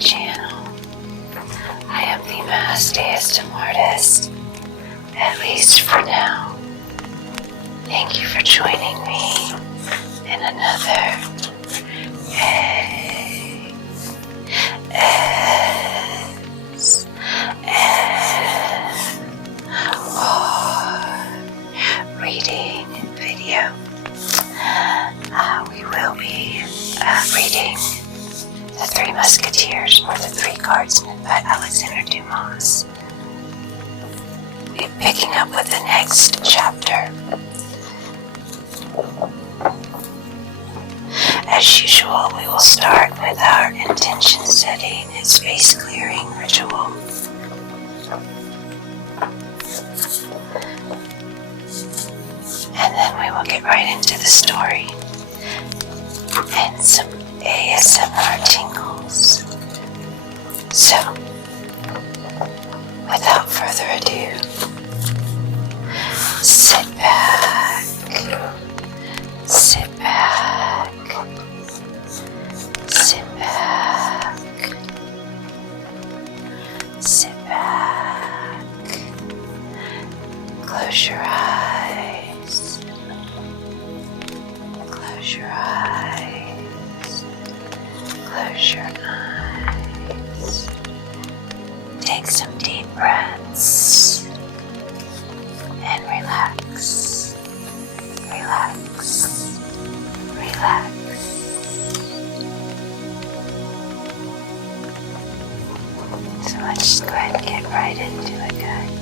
channel. I am the masked ASMR artist, at least for now. Thank you for joining me in another reading video. We will be reading The Three Musketeers, or The Three Guardsmen by Alexander Dumas. We'll be picking up with the next chapter. As usual, we will start with our intention setting and space clearing ritual. And then we will get right into the story and some ASMR tingles. So, without further ado, sit back, sit back, sit back, sit back, close your eyes, close your eyes, close your eyes, take some deep breaths, and relax, relax, relax. So let's just go ahead and get right into it, guys.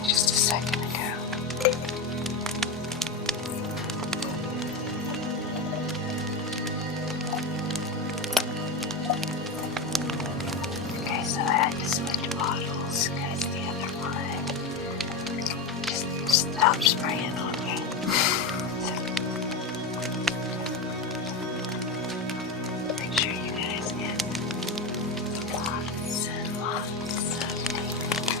talking just a second ago. Okay, so I had to switch bottles because the other one just stopped spraying on me. So make sure you guys get lots and lots of tingles.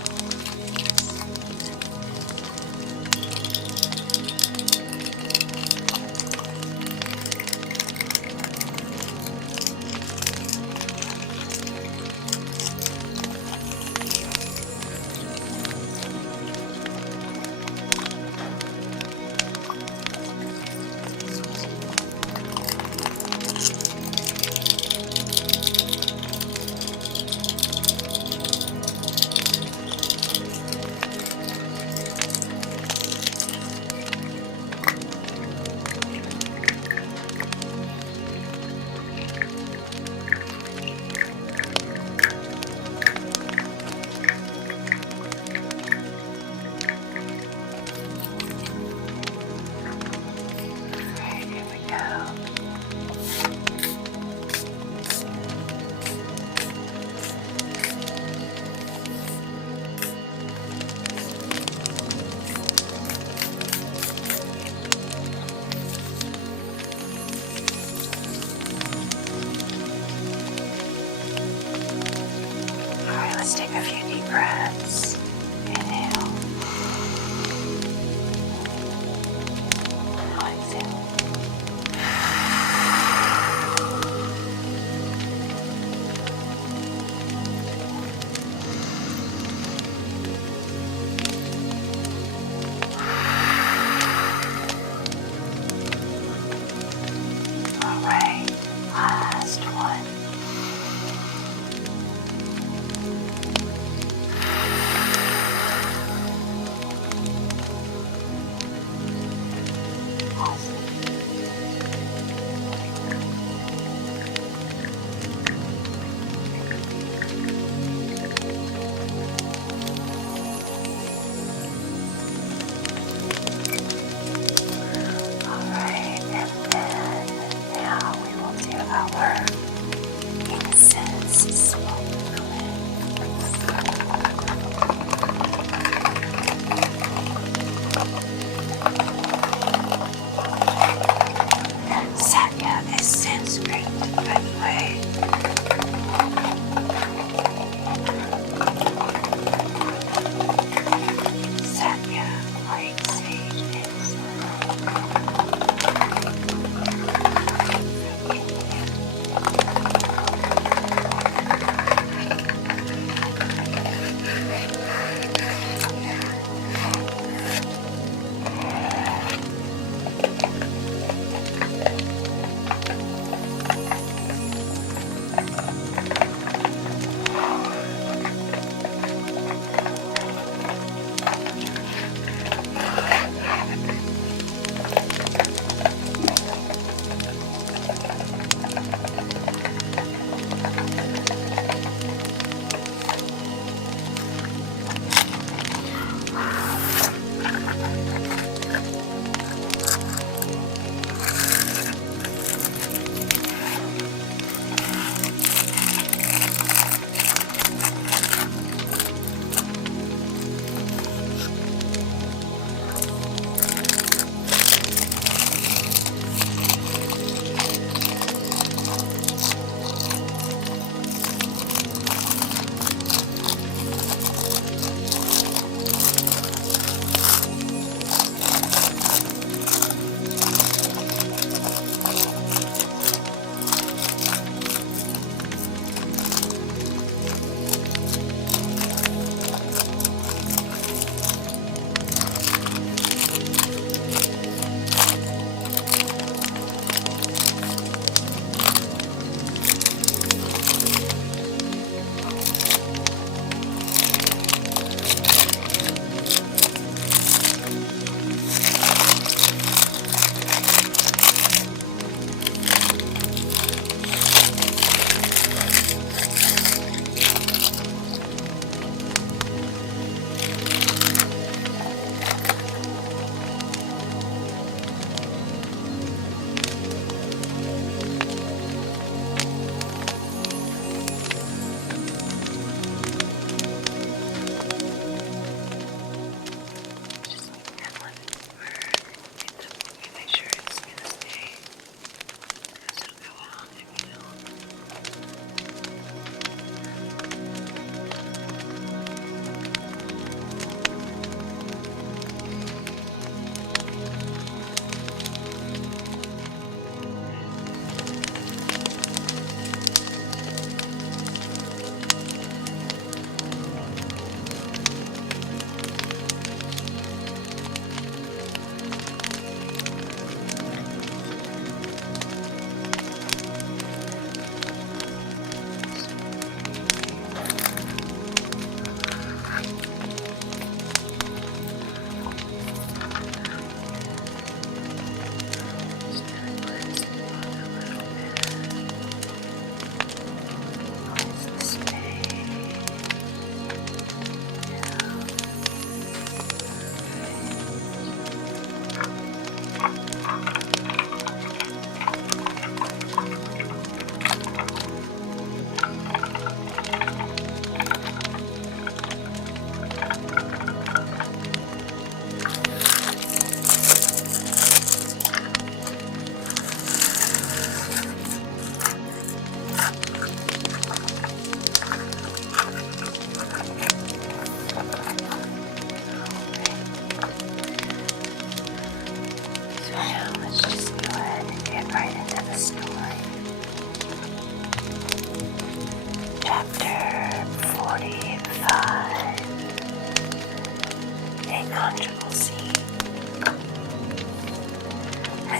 Let's take a few deep breaths. Inhale. Now exhale. All right, last one. Our incense smoke. Satya is Sanskrit, by the way. Satya, white sage, is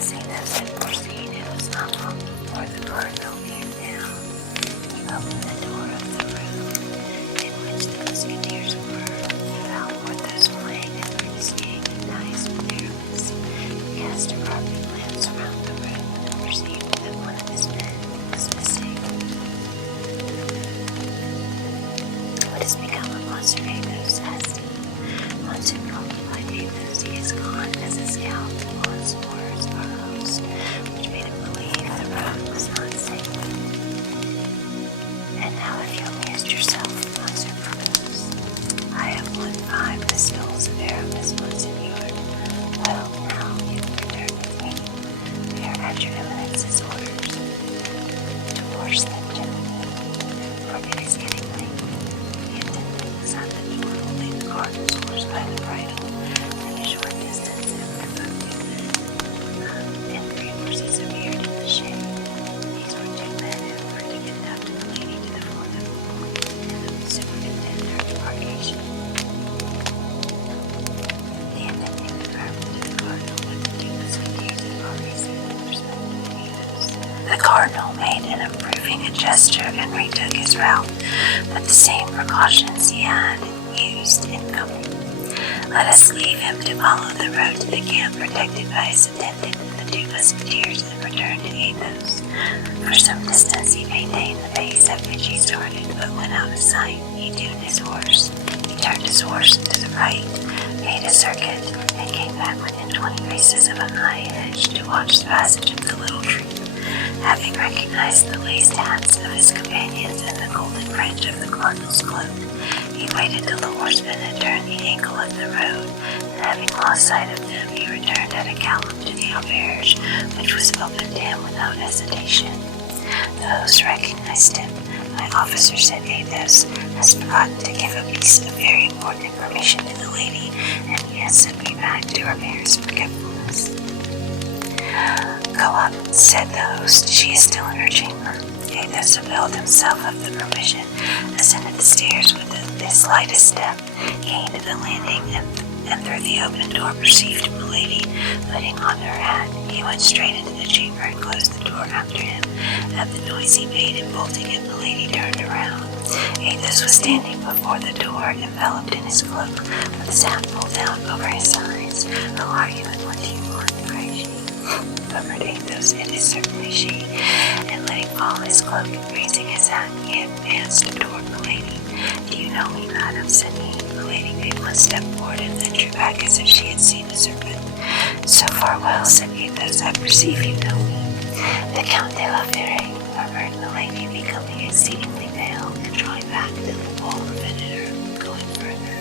As Athos had foreseen, it was not long before the cardinal came down. He opened the door of the room in which the musketeers were. He found Porthos playing at breathy with Aramis. He cast a rapid glance around the room and perceived that one of his men was missing. What has become of Monsieur Athos? Asked he. Monsieur replied Athos, he is gone as a scout, while his orders are host, which made him believe the road was not safe. And how have you amused yourself, Monsieur Porthos? I have won 5 pistoles of Aramis, Monseigneur. Well, now you can return with me. We are at your Eminence's orders. To horse them, gentlemen, for it is getting late. The attendant was at the door holding the cardinal's horse by the bridle, and a short distance after and 3 horses appeared in the shade. These were 2 men who were to conduct the lady to the fort of and the superintendent her embarkation. The attendant confirmed to the cardinal what the 2 musketeers had already said with respect to Athos. The cardinal made an approving gesture and retook his route, but the same precautions he had used in coming. Let us leave him to follow the road to the camp protected by his attendant and the 2 musketeers and return to Athos. For some distance he maintained the pace at which he started, but when out of sight he tuned his horse. He turned his horse to the right, made a circuit, and came back within 20 paces of a high hedge to watch the passage of the little troop. Having recognized the laced hats of his companions and the golden fringe of the cardinal's cloak, he waited till the horsemen had turned the angle of the road, and having lost sight of them, he returned at a gallop to the auberge, which was opened to him without hesitation. The host recognized him. My officer, said Athos, has forgotten to give a piece of very important information to the lady, and he has sent me back to repair his forgetfulness. Go up, said the host. She is still in her chamber. Athos availed himself of the permission, ascended the stairs with the slightest step, gained the landing, and through the open door perceived Milady putting on her hat. He went straight into the chamber and closed the door after him. At the noise he made in bolting it, Milady turned around. Athos was standing before the door, enveloped in his cloak, with his hat pulled down over his eyes. Who are you and what do you want? Cried she. Murmured Athos, it is certainly she, and letting fall his cloak and raising his hat, he advanced toward Milady. Do you know me, madam? Said he. Milady made one step forward and then drew back as if she had seen a serpent. So far well, said Athos, I perceive you know me. The Count de la Fere, murmured Milady, becoming exceedingly pale and drawing back till the wall prevented her from going further.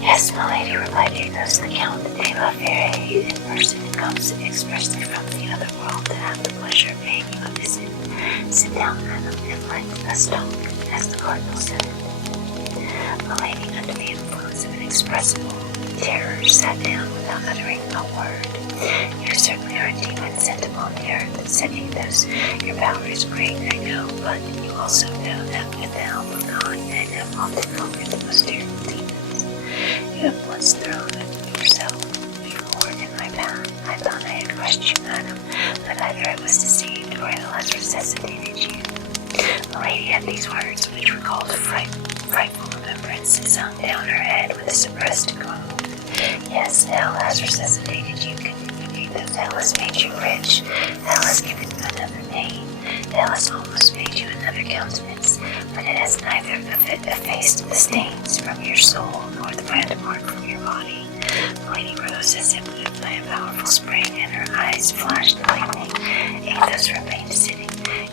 Yes, Milady, replied Athos, the Count de la Fere, in person, comes expressly from the other world to have the pleasure of paying you a visit. Sit down, madam, and let us talk, as the cardinal said. Milady, under the influence of an inexpressible terror, sat down without uttering a word. You certainly are a demon sent upon the earth, said Athos. Your power is great, I know, but you also know that with the help of God men have often conquered the most terrible demons. You have once thrown yourself before in my path. I thought I had crushed you, madam, but either I was deceived or it has resuscitated you. Milady at these words, which recalled frightful remembrances, hung down her head with a suppressed groan. Yes, hell has resuscitated you, continued Athos. Hell has made you rich. Hell has given you another name. Hell has almost made you another countenance, but it has neither effaced the stains from your soul nor the brand mark from your body. Milady rose as if moved by a powerful spring, and her eyes flashed lightning. Athos remained sitting.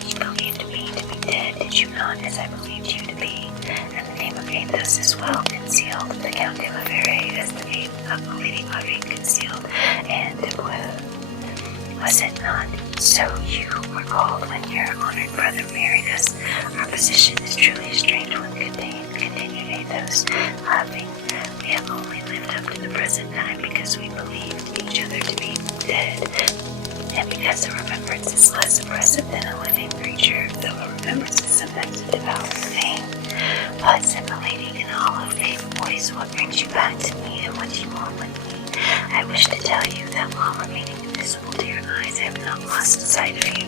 You believed me to be dead, did you not, as I believed you to be? And the name of Athos is well concealed, the Count de la Fere, as the name of Milady Marie concealed, and was it not so you were called when your honored brother married us? Our position is truly a strange one, continued Athos, laughing. We have only lived up to the present time because we believed each other to be dead, and because a remembrance is less oppressive than a living creature, though a remembrance is sometimes a devouring pain. But, said Milady in a hollow, faint voice, what brings you back to me, and what do you want with me? I wish to tell you that while remaining invisible to your eyes, I have not lost sight of you.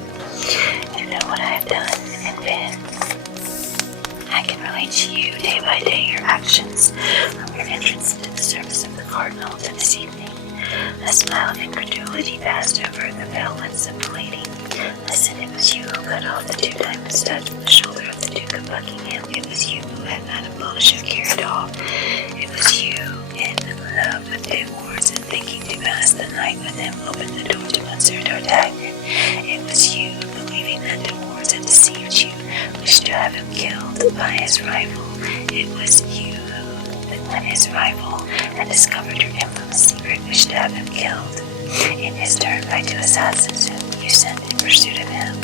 You know what I have done and been. I can relate to you day by day your actions, from your entrance into the service of the Cardinal to this evening. A smile of incredulity passed over the pale lips of the lady. Listen, it was you who cut off the 2 diamond studs from the shoulder of the Duke of Buckingham. It was you who had Madame Blanche carried off. It was you, in love with De Wards and thinking to pass the night with him, opened the door to Monsieur d'Artagnan. It was you, believing that De Wards had deceived you, wished to have him killed by his rival. It was you who, when his rival had discovered your infamous secret, wished to have him killed in his turn by 2 assassins whom you sent in pursuit of him.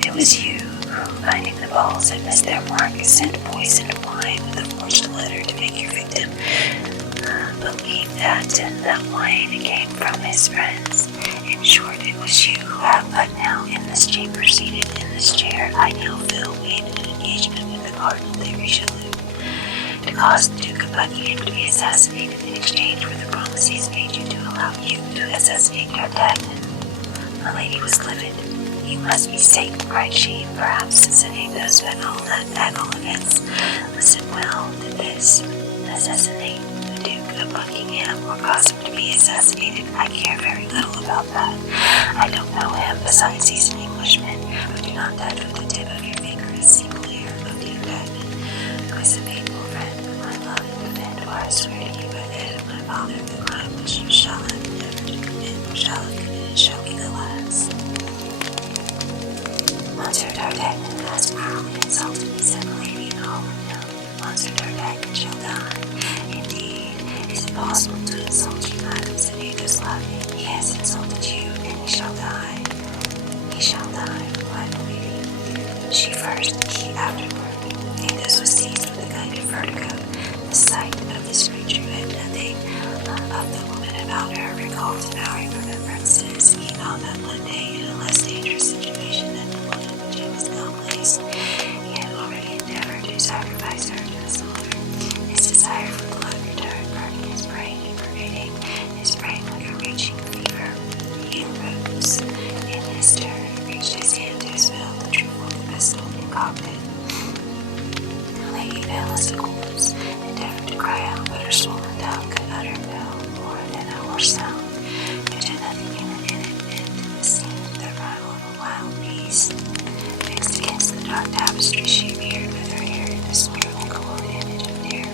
It was you who, finding the balls had missed their mark, sent poisoned wine with a forged letter to make your victim believe that wine came from his friends. In short, it was you who have but now in this chamber, seated in this chair I now fill, made an engagement with the Cardinal de Richelieu to cause the Duke of Buckingham to be assassinated in exchange for the promise he has made you to allow you to assassinate D'Artagnan. The lady was livid. You must be Satan, cried she. Perhaps, said Athos, but at all events, listen well to this. Assassinate the Duke of Buckingham or cause him to be assassinated. I care very little about that. I don't know him. Besides, he's an Englishman. But do not touch with the tip of your finger a single hair of D'Artagnan, who is a faithful friend whom I love and defend. For I swear to you by the head of my father, the crime which you shall have endeavored to commit or shall have committed shall be the last. Monsieur d'Artagnan has cruelly insulted me, said the lady, and all will know. Monsieur d'Artagnan shall die. Indeed, is it possible to insult you, madame, said Athos, laughing. He has insulted you, and he shall die. He shall die, replied the lady. She first, he afterward. Athos was seized with a kind of vertigo. The sight of this creature who had nothing of the woman about her recalled devouring remembrances. He found that one day in a less dangerous situation than the one in which he was now placed. He had already endeavored to sacrifice her to his daughter. His desire for blood returned, burning his brain and pervading his brain like a raging fever. He arose, in his turn, reached his hand to his belt, the true the pistol, and cocked it. The lady, pale as a corpse, endeavored to cry out, but her swollen tongue could utter no more than a hoarse sound, which had nothing human in it, and seemed the rattle of a wild beast. Fixed against the dark tapestry, she appeared with her hair in a swirling gold image of deer.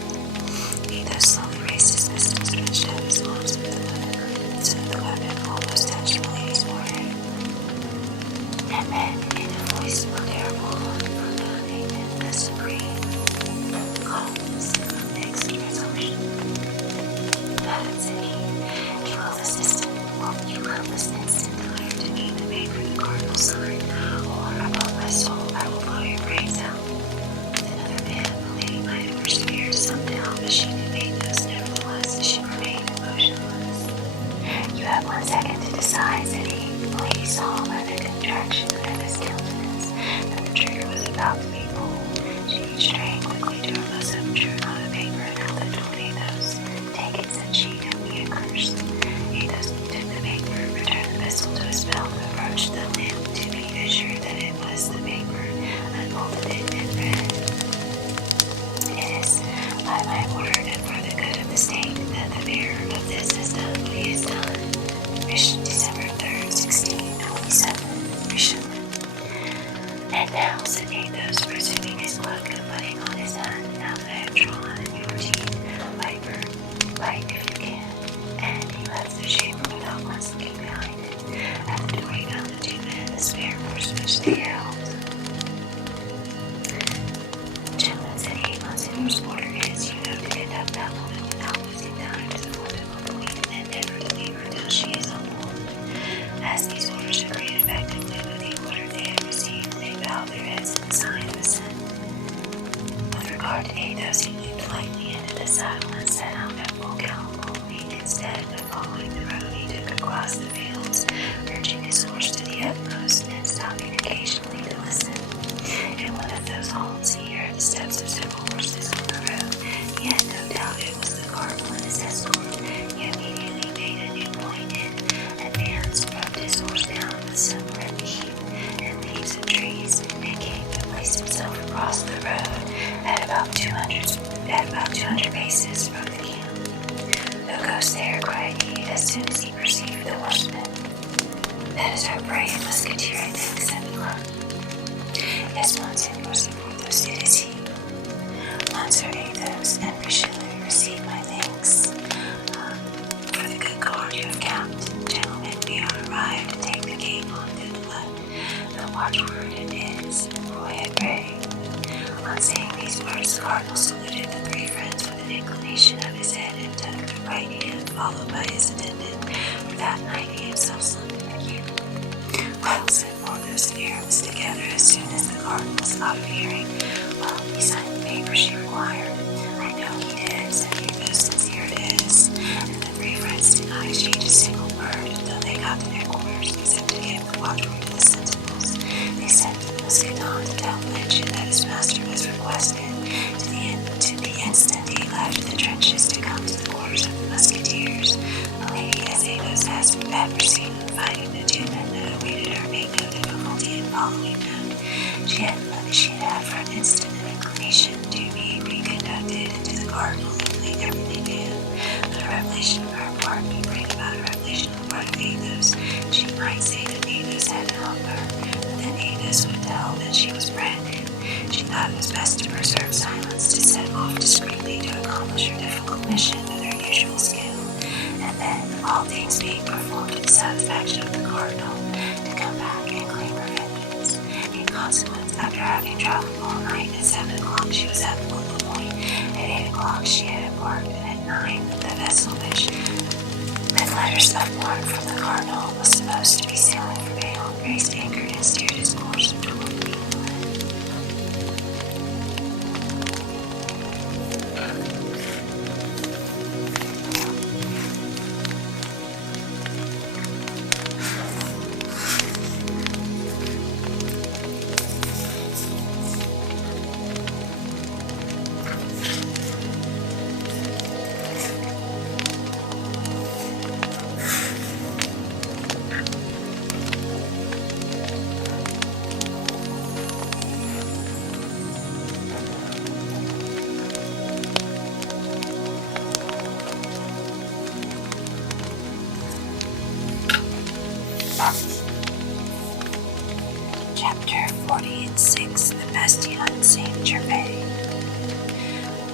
Athos slowly raised his pistol, stretched out his arms with the weapon, so that the weapon almost touched the lady's forehead. And then, in a voice more terrible, profounding and the supreme calmness of next resolution, madame, said he, you will this instant declare to me the name for the cardinal's sign, or upon my soul I will blow your brains out. With another man, the lady might have persevered some doubt, but she knew Athos, nevertheless, she remained motionless. You have 1 second to decide, said he. The lady saw by the contraction of his countenance that the trigger was about to be pulled. She reached her hand quickly to her bosom, drew out a paper, and held it toward Athos. Take it, said she, and be accursed. Athos took the paper, returned the pistol to his belt, approached the lamp to be assured that it was the paper, as soon as he perceived the horseman. That is our brave musketeer, I think, said the clerk. Yes, Monseigneur, said Porthos, it is he. Monsieur Athos and Richelieu receive my thanks for the good guard you have kept. Gentlemen, we are arrived to take the gate on the watchword is Roy Ray. On saying these words, the cardinal saluted the three friends with an inclination of his head and took the right hand, followed by his attendant. For that night he himself slept in the queue. Well, said Porthos and Aramis together as soon as the cardinal was out of hearing. Well, he signed the paper she required. I know he did, said Athos, since here it is. And the three friends did not exchange a single word until they got to their quarters, except to give the watchword to the sentinels. They sent the Mousqueton to tell Planchet that his master was requested to the instant he left the trenches to come to the quarters of the musketeers. The lady, as Athos had perceived them fighting the two men that awaited her, made no difficulty in following them. She had for an instant an inclination to be reconducted into the cardinal and laid everything in. But a revelation of her part would bring about a revelation on the part of Athos. She might say that Athos had helped her, but then Athos would tell that she was brand new. She thought it was best to preserve silence, to set off discreetly to accomplish her difficult mission with her usual skill, and then, all things being performed to the satisfaction of the cardinal, to come back and claim her vengeance. In consequence, after having traveled all night, at 7 o'clock she was at the local point. At 8 o'clock she had embarked, and at 9 the vessel which, with letters of warrant from the cardinal, was supposed to be sailing for Bayonne, raised anchored and steered his course toward England. Chapter 46, the Bastion Saint-Gervais.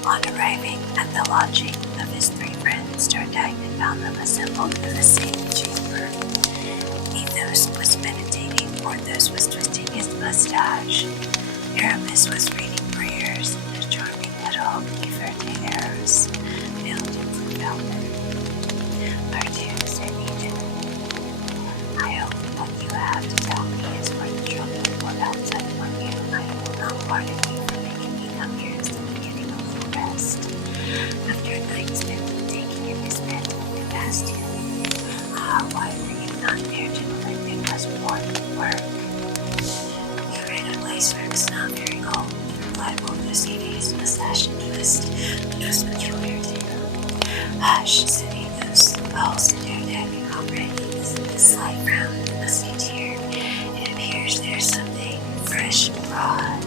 On arriving at the lodging of his three friends, D'Artagnan found them assembled in the same chamber. Athos was meditating, Porthos was twisting his mustache, Aramis was reading prayers in a charming little Livre-des-Airs filled with velvet. Pardieu, said he, I hope what you have to tell me is worth the trouble, for outside from you I will not pardon you for making me come here instead of getting a little rest. After a night spent taking in his bed in the Bastion. Why were you not there, gentlemen? It was warm work. You were in a place where it was not very cold, replied Porthos, eating his mustache and twist, which was peculiar to him. Hush, said Athos. Oh, said D'Artagnan, already the slight frown of the musketeer. It appears there's something fresh abroad.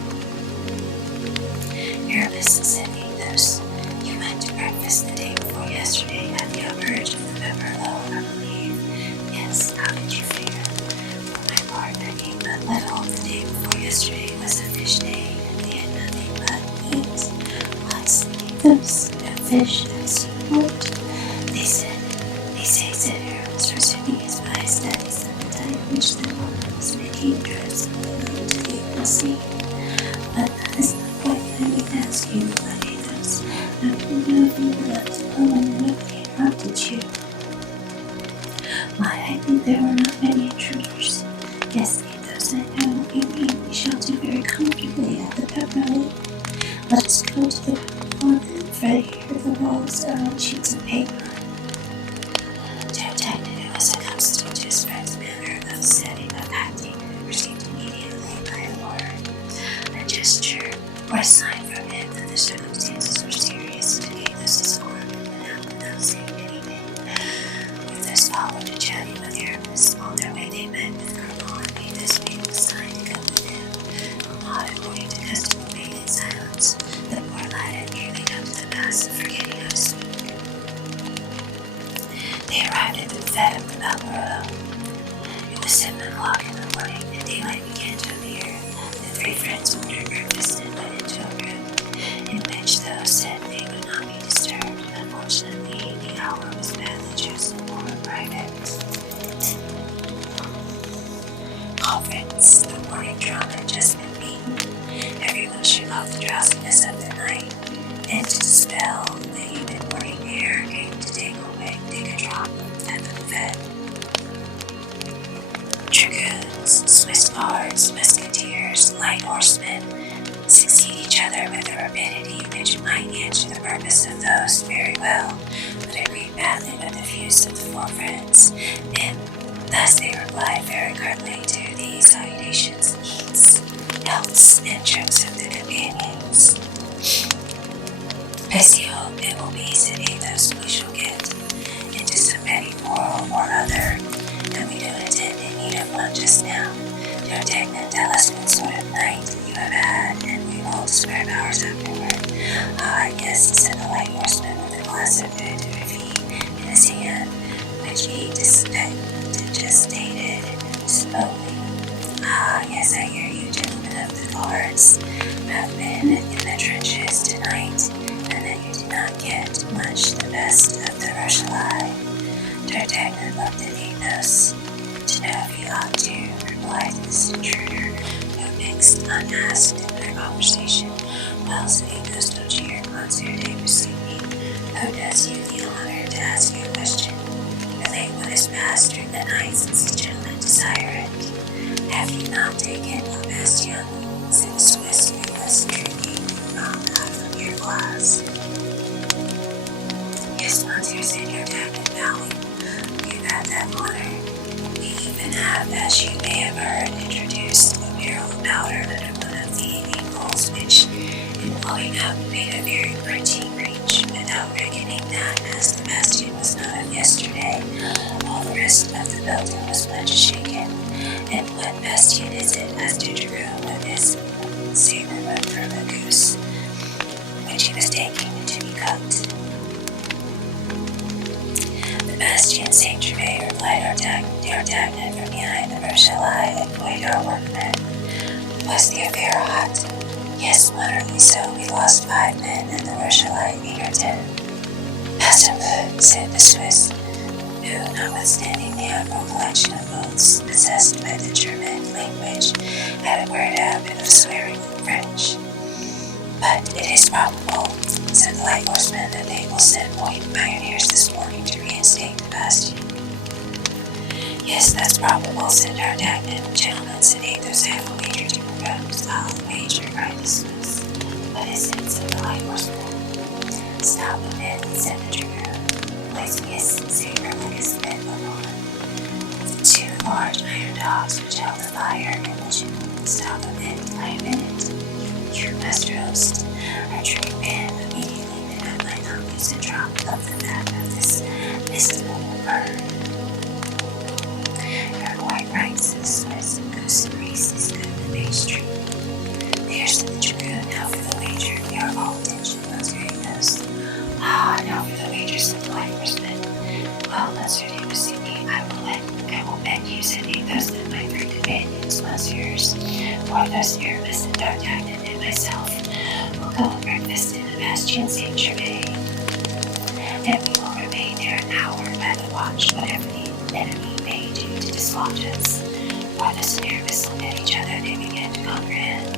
Aramis, said Athos, you went to breakfast the day before yesterday at the upper edge of the Beverlot, I believe. Yes, how did you fare? For my part, I ate but little. The day before yesterday was a fish day, and they had nothing but meat. What, said Athos, no fish and seafood? They say, said Aramis, resuming his pious studies at the time which the woman was making drives on the boat to the open sea. But that is not quite what I would ask you, replied Athos. How do you know if you were left alone and nobody interrupted you? Why, I think there were not many intruders. Yes, Athos, I know what you mean. We shall do very comfortably at the Beverley. Let us go to the Beverley then, for I hear the walls are on sheets of paper. D'Artagnan, who was accustomed to his friend's manner of setting up acting, received immediately by a word, a gesture, or a sign from him that the circumstances were serious, and took Athos's arm and went out without saying anything. Athos followed to chatting with Aramis. On their way they met with Grimaud, and Athos made him a sign to come with him. Grimaud, according to custom, remained in silence. The poor lad had nearly come to the pass of forgetting how to speak. They arrived at the buffet of the Balmoral. It was 7 o'clock in the morning, and daylight began to appear. The three friends ordered breakfast and went into a room, in which the host said they would not be disturbed. Unfortunately, the hour was badly chosen for a private conference. The morning drum had just been beaten. Everyone shook off the drowsiness of the night, and to dispel the humid morning air came to take a drop at the buffet. Dragoons, Swiss guards, musketeers, light horsemen succeed each other with a rapidity which might answer the purpose of the host very well, but agreed badly with the views of the four friends, and thus they replied very curtly to the salutations, eats, healths, and jokes of the companions. "I see hope it will be," said Athos, "we shall get into some petty quarrel or other, and we don't intend in need of one just now. D'Artagnan, tell us what sort of night you have had, and we will describe ours afterward." "Ah, yes," said the light horseman with a glass of breathy in his hand, which he digestated slowly. "Ah, yes, I hear you, gentlemen of the guards, have been in the trenches tonight, and that you did not get much the best of the Rochellais." D'Artagnan looked at Athos. "To know if he ought to," replied this intruder, who mixed unasked in their conversation. "Well," said Athos, "don't you hear, Monsieur de Busigny, who does you the honor to ask you a question? Relate what has passed during the night, since the gentlemen desire it." "Have you not taken a bastion?" said the Swiss, who was drinking out of your glass. "Yes, Monsieur," said D'Artagnan, bowing. "We've had that honor. We even have, as you may have heard, introduced a barrel of powder under one of the angles, which, in blowing up, made a very pretty breach, without reckoning that, as the bastion was not of yesterday, all the rest of the building was much shaken." "And what bastion is it?" asked Dragoon, with his saber run from a goose, which he was taking to be cooked. "The bastion Saint-Gervais," replied D'Artagnan, "from behind the Rochellais, employed our workmen." "Was the affair hot?" "Yes, moderately so. We lost 5 men, and the Rochellais 8 or 10. "Passez-vous," said the Swiss, who, notwithstanding the admirable collection of oaths possessed by the German language, had acquired a habit of swearing in French. "But it is probable," said the light horseman, "that they will send pioneers this morning to reinstate the bastion." "Yes, that's probable," said D'Artagnan. "Gentlemen," said Athos, "I have a wager to propose." "I'll wager," cried the Swiss. "What is it?" said the light horseman. "Stop a bit," said the dragoon, placing his saber like a spit upon the 2 large iron dogs which held the fire in the chimney. "Stop a bit, I admit it. You, Master Host, are true men immediately that I might not lose a drop of the fat of this estimable bird." "You're quite right," said the Swiss. "Goose grease is good in the Bay Street." "There," said the dragoon. "Now for the wager. We are all attention, Monsieur Athos." "Ah, now for the wager," said the light horseman. "Well, Monsieur de Busigny, I will bet you," said Athos, "that my 3 companions, Messieurs Porthos, Aramis, and D'Artagnan, and myself, will go and breakfast in the bastion Saint-Gervais, and we will remain there an hour by the watch, whatever the enemy may do to dislodge us." Porthos and Aramis looked at each other, they began to comprehend.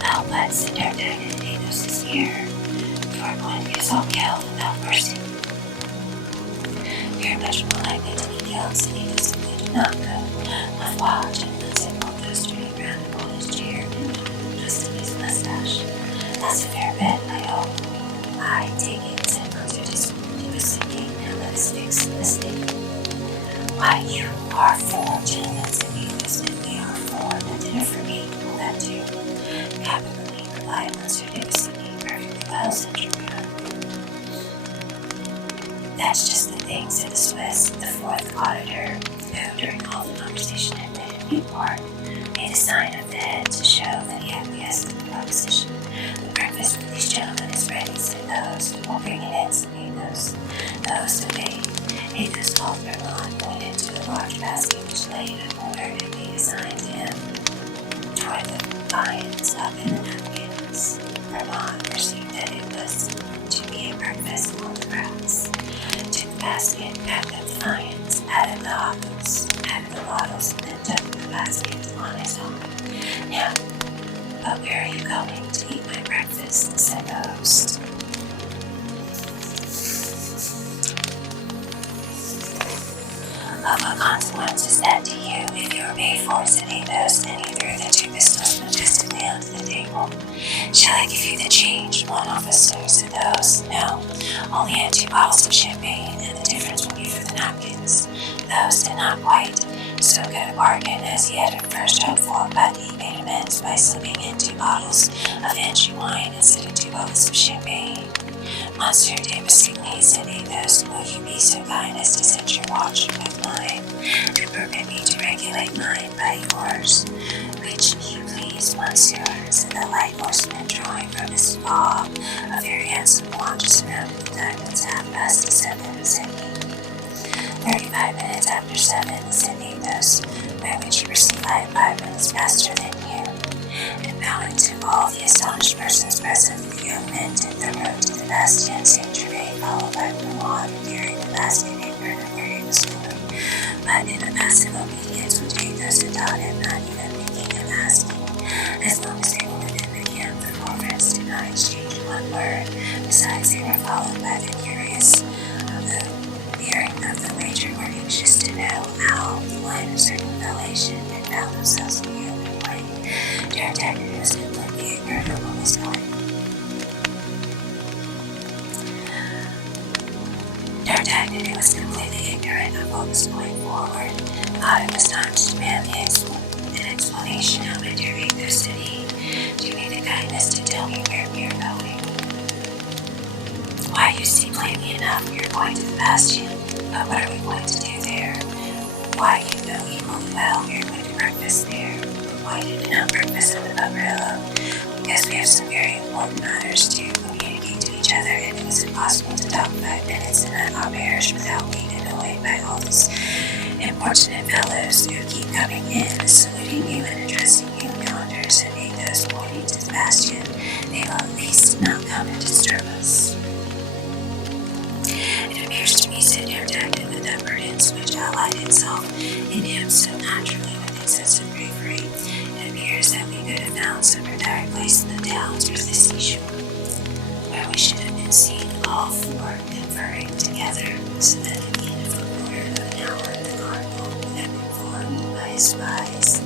"Well, but," said D'Artagnan, "Athos is here. You are going to get us all killed without mercy." "We are much more likely to be killed," said Athos, "if we do not go. Ma foi, gentlemen," said Porthos, turning round and pulled his chair and adjusting his mustache. "That's a fair bet, I hope." "I take it," said Monsieur de Busigny. "Now let us fix the stake." "Why, you are 4, gentlemen," said Athos, "and we are 4. A dinner for 8. Will that do?" "Capitally," replied Monsieur de Busigny. "Perfectly well," said Dragoon. "That's just the thing," said the Swiss. The 4th auditor, who during all the conversation had played a mute part, made a sign of the head to show that he acquiesced in the proposition. "The breakfast for these gentlemen is ready," said the host. "We'll bring it in," said Athos. The host obeyed, Athos called Vermont pointed to a large basket which lay in a corner and being assigned to him. Toward the vines up in the napkins. Vermont perceived that it was to be a breakfast on the grass. Took the basket, packed up the viands, added the bottles, and then took the basket on his own. Now, but where are you going to eat my breakfast? Said the host. Of what consequence is that to you if you are paid for, said Athos, and he threw the 2 pistols majestically onto the table. Shall I give you the change, one officer, said the host. No, only add 2 bottles of champagne, and the difference will be for the napkins. The host did not quite so good a bargain as he had at first hoped for, but he made amends by slipping in 2 bottles of Anjou wine instead of 2 bottles of champagne. Monsieur de Bassigny, said Athos, will you be so kind as to set your watch with mine, and permit me to regulate mine by yours? Which you please, monsieur, said the light horseman, drawing from his fob a very handsome watch surrounded with diamonds. 7:30, said he. 35 minutes after 7, said Athos, by which you perceive I am 5 minutes faster than you. And bowing to all the astonished persons present, the young men took the road to the Bastien Saint-Germain, followed by Vermont, carrying the basket ignorant of where he was going, but in a passive obedience which Athos had taught him, not even thinking of asking. As long as they were within the camp, the 4 friends did not exchange one word. Besides, they were followed by the curious, hearing of the wager, were anxious to know how the line of circumvallation had found themselves in the open way. D'Artagnan was completely ignorant of what was going. D'Artagnan was completely ignorant of what was going forward. Thought it was time to demand an explanation. How my dear Athos, said he, do me the kindness to tell me where we are going. Why, you see plainly enough we are going to the Bastion. But what are we going to do there? Why, you know equally well we are going to breakfast there. Why did we not breakfast at the Umbrella? Because we have some very important matters to communicate to each other, and it was impossible to talk 5 minutes in that auberge without being annoyed by all these importunate fellows who keep coming in, saluting you and addressing you yonder, said Athos, pointing to the Bastion. They will at least not come and disturb us. It appears to me, said D'Artagnan, with that prudence which allied itself in him so naturally with excessive bravery, it appears that we could have found some retired place in the towns or the seashore, where we should have been seen all 4 conferring together, so that at the end of a quarter of an hour the cardinal would have been informed by his spies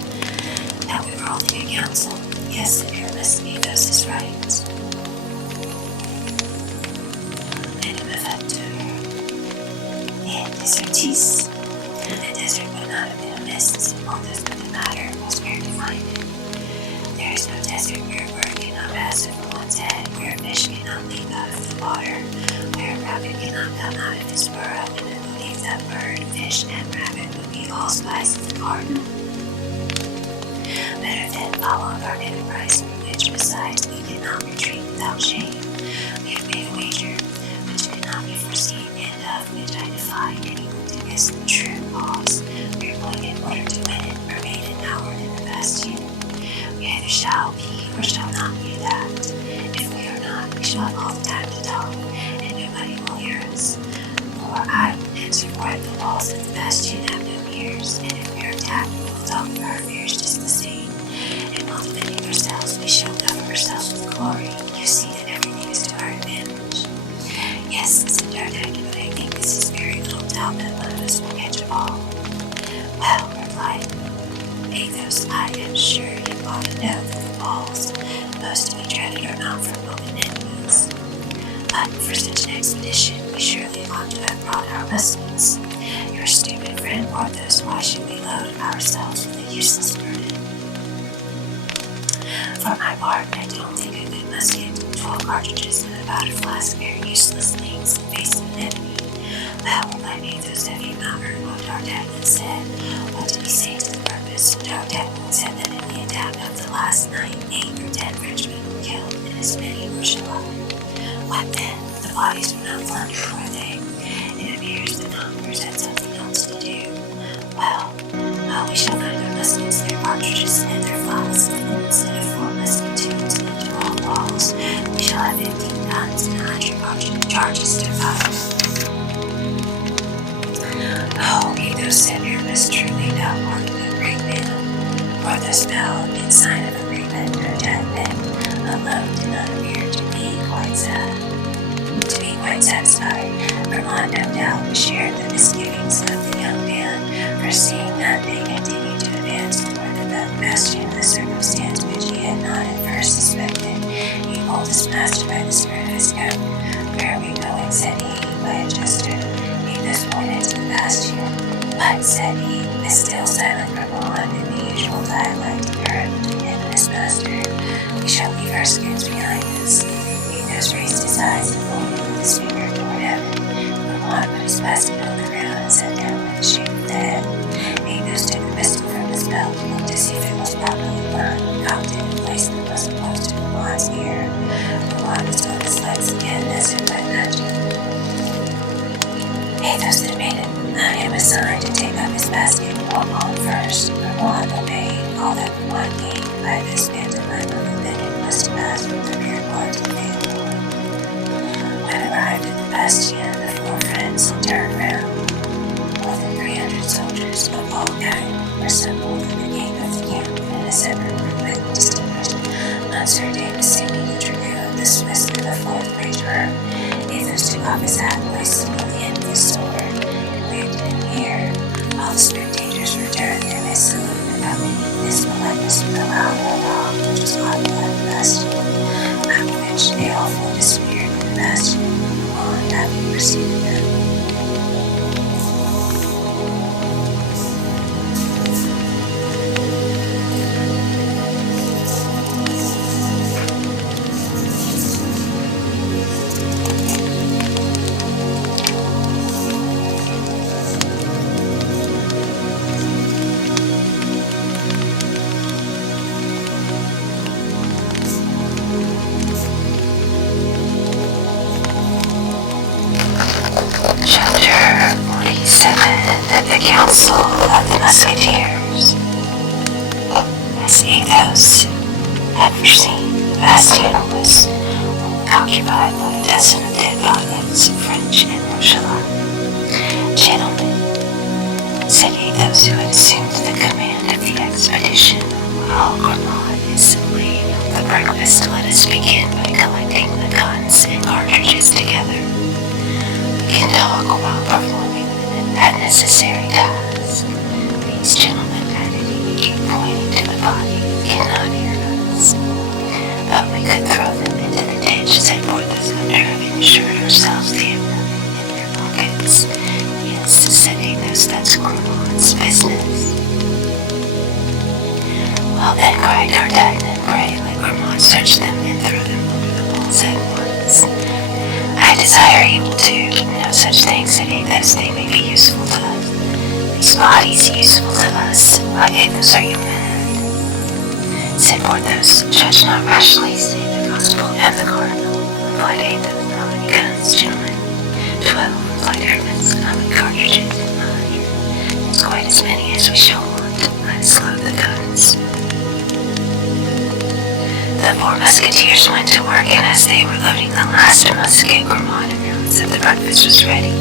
that we were holding a council. Yes, the dear Miss Athos is right. Desertis. The desert would not have been amiss, said Porthos, but the matter was where to find it. There is no desert where a bird cannot pass over one's head, where a fish cannot leap out of the water, where a rabbit cannot come out of his burrow, and I believe that bird, fish, and rabbit would be all spies of the cardinal. Better then follow our enterprise, from which, besides, we cannot retreat without shame. We have made a wager which cannot be foreseen, and of which I defy anyone to guess the true cause. We are going in order to win it, remain an hour in the Bastion. We either shall be or shall not be attacked. If we are not, we shall have all the time to talk, and nobody will hear us. For I will answer for it, the walls of the Bastion have no ears, and if we are attacked, we will talk of our fears just the same. And while defending ourselves, we shall cover ourselves with glory. You see that everything is to our advantage. Yes, said D'Artagnan, but I think this is very little doubt that one of us will catch a ball. Well, replied Athos, I am sure you ought to know that the balls most to be dreaded are not from open enemies. But for such an expedition, we surely ought to have brought our muskets. Your stupid friend Porthos, why should we load ourselves with a useless burden? For my part, I don't think a good musket, 12 cartridges, and about a flask very useless things in face of an enemy. Well, replied Athos, have you not heard what D'Artagnan said? What did he say to the purpose? D'Artagnan said that in the attack of the last night, 8 or 10 Frenchmen were killed, and as many were shot. What then? The bodies were not plundered, were they? It appears the conquerors charges to life. Oh, Athos said Aramis truly thou art a great man. Porthos bowed in sign of agreement. D'Artagnan alone did not appear to be quite satisfied. Vermont no doubt shared the misgivings of the young man, foreseeing that they continued to advance toward the bastion, a circumstance which he had not at first suspected. He pulled his master by the skirt of his coat. "Where are we going?" said he, by a gesture. Athos pointed to the bastion. "But," said he, the still silent Vermont, in the usual dialect heard between him and his master, "we shall leave our skins behind us." Athos raised his eyes and pointed with his finger toward heaven. Vermont put his basket on the ground and sat down with a shake of the head. Athos took the pistol from his belt, looked to see if it was properly primed, cocked it, and placed the muzzle close to Vermont's ear. Vermont was on his legs again as if by magic. Athos then made him a sign to take up his basket and walk on first. Vermont obeyed. All that Vermont gained by this pantomime of the minute must have passed from the rear part to the main door. When arrived at the bastion, the four friends turned round. More than 300 soldiers of all kinds were assembled in the gate of the camp, and in a separate room with distinguished Monsieur Damascene, the dragoon, the Swiss, and the fourth praetor. Athos took off his hat, placed it on the end of his sword, and waved it in the air. All the spectators returned him his salute, accompanying this politeness with a loud hurrah, which was audible at the bastion, after which they all four disappeared in the bastion, on having preceded them. Chapter 47. The Council of the Musketeers. As Athos had foreseen, the bastion was occupied by a dozen of dead bodies, French and Rochelaire. "Gentlemen," said Athos, who had assumed the command of the expedition, "while Grimaud is laying out the breakfast, let us begin by collecting the guns and cartridges together. We can talk while performing that necessary task. These gentlemen," added he, pointing to the body, "cannot hear us. But we could throw them into the ditch," said Porthos, after having assured ourselves they have nothing in their pockets. "Yes," said Athos, "that's Grimaud's business." "Well then," cried D'Artagnan, "pray let Grimaud search them and throw them over the walls at once." "I desire he will do no such thing," said Athos. "They may be useful to us." "These bodies useful to us? Why, Athos, are you mad?" said Porthos. "Judge not rashly," say the constable and the cardinal, replied Athos. "How many guns, gentlemen?" 12, replied Aramis. "How many cartridges?" 100. "It's quite as many as we shall want. Let us load the guns." The four musketeers went to work, and as they were loading the last musket, Grimaud announced that the breakfast was ready.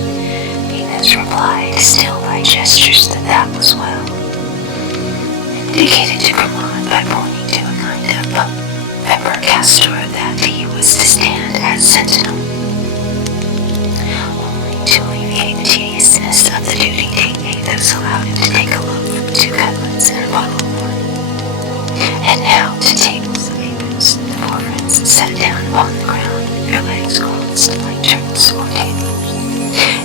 Athos replied, still by gestures, that was well, and indicated to Grimaud by pointing to a kind of pepper castor that he was to stand as sentinel. Only to alleviate the tediousness of the duty, Athos allowed him to take a loaf, 2 cutlets, and a bottle of wine. "And now to tables," the four friends sat down upon the ground, their legs crossed like turks or tables.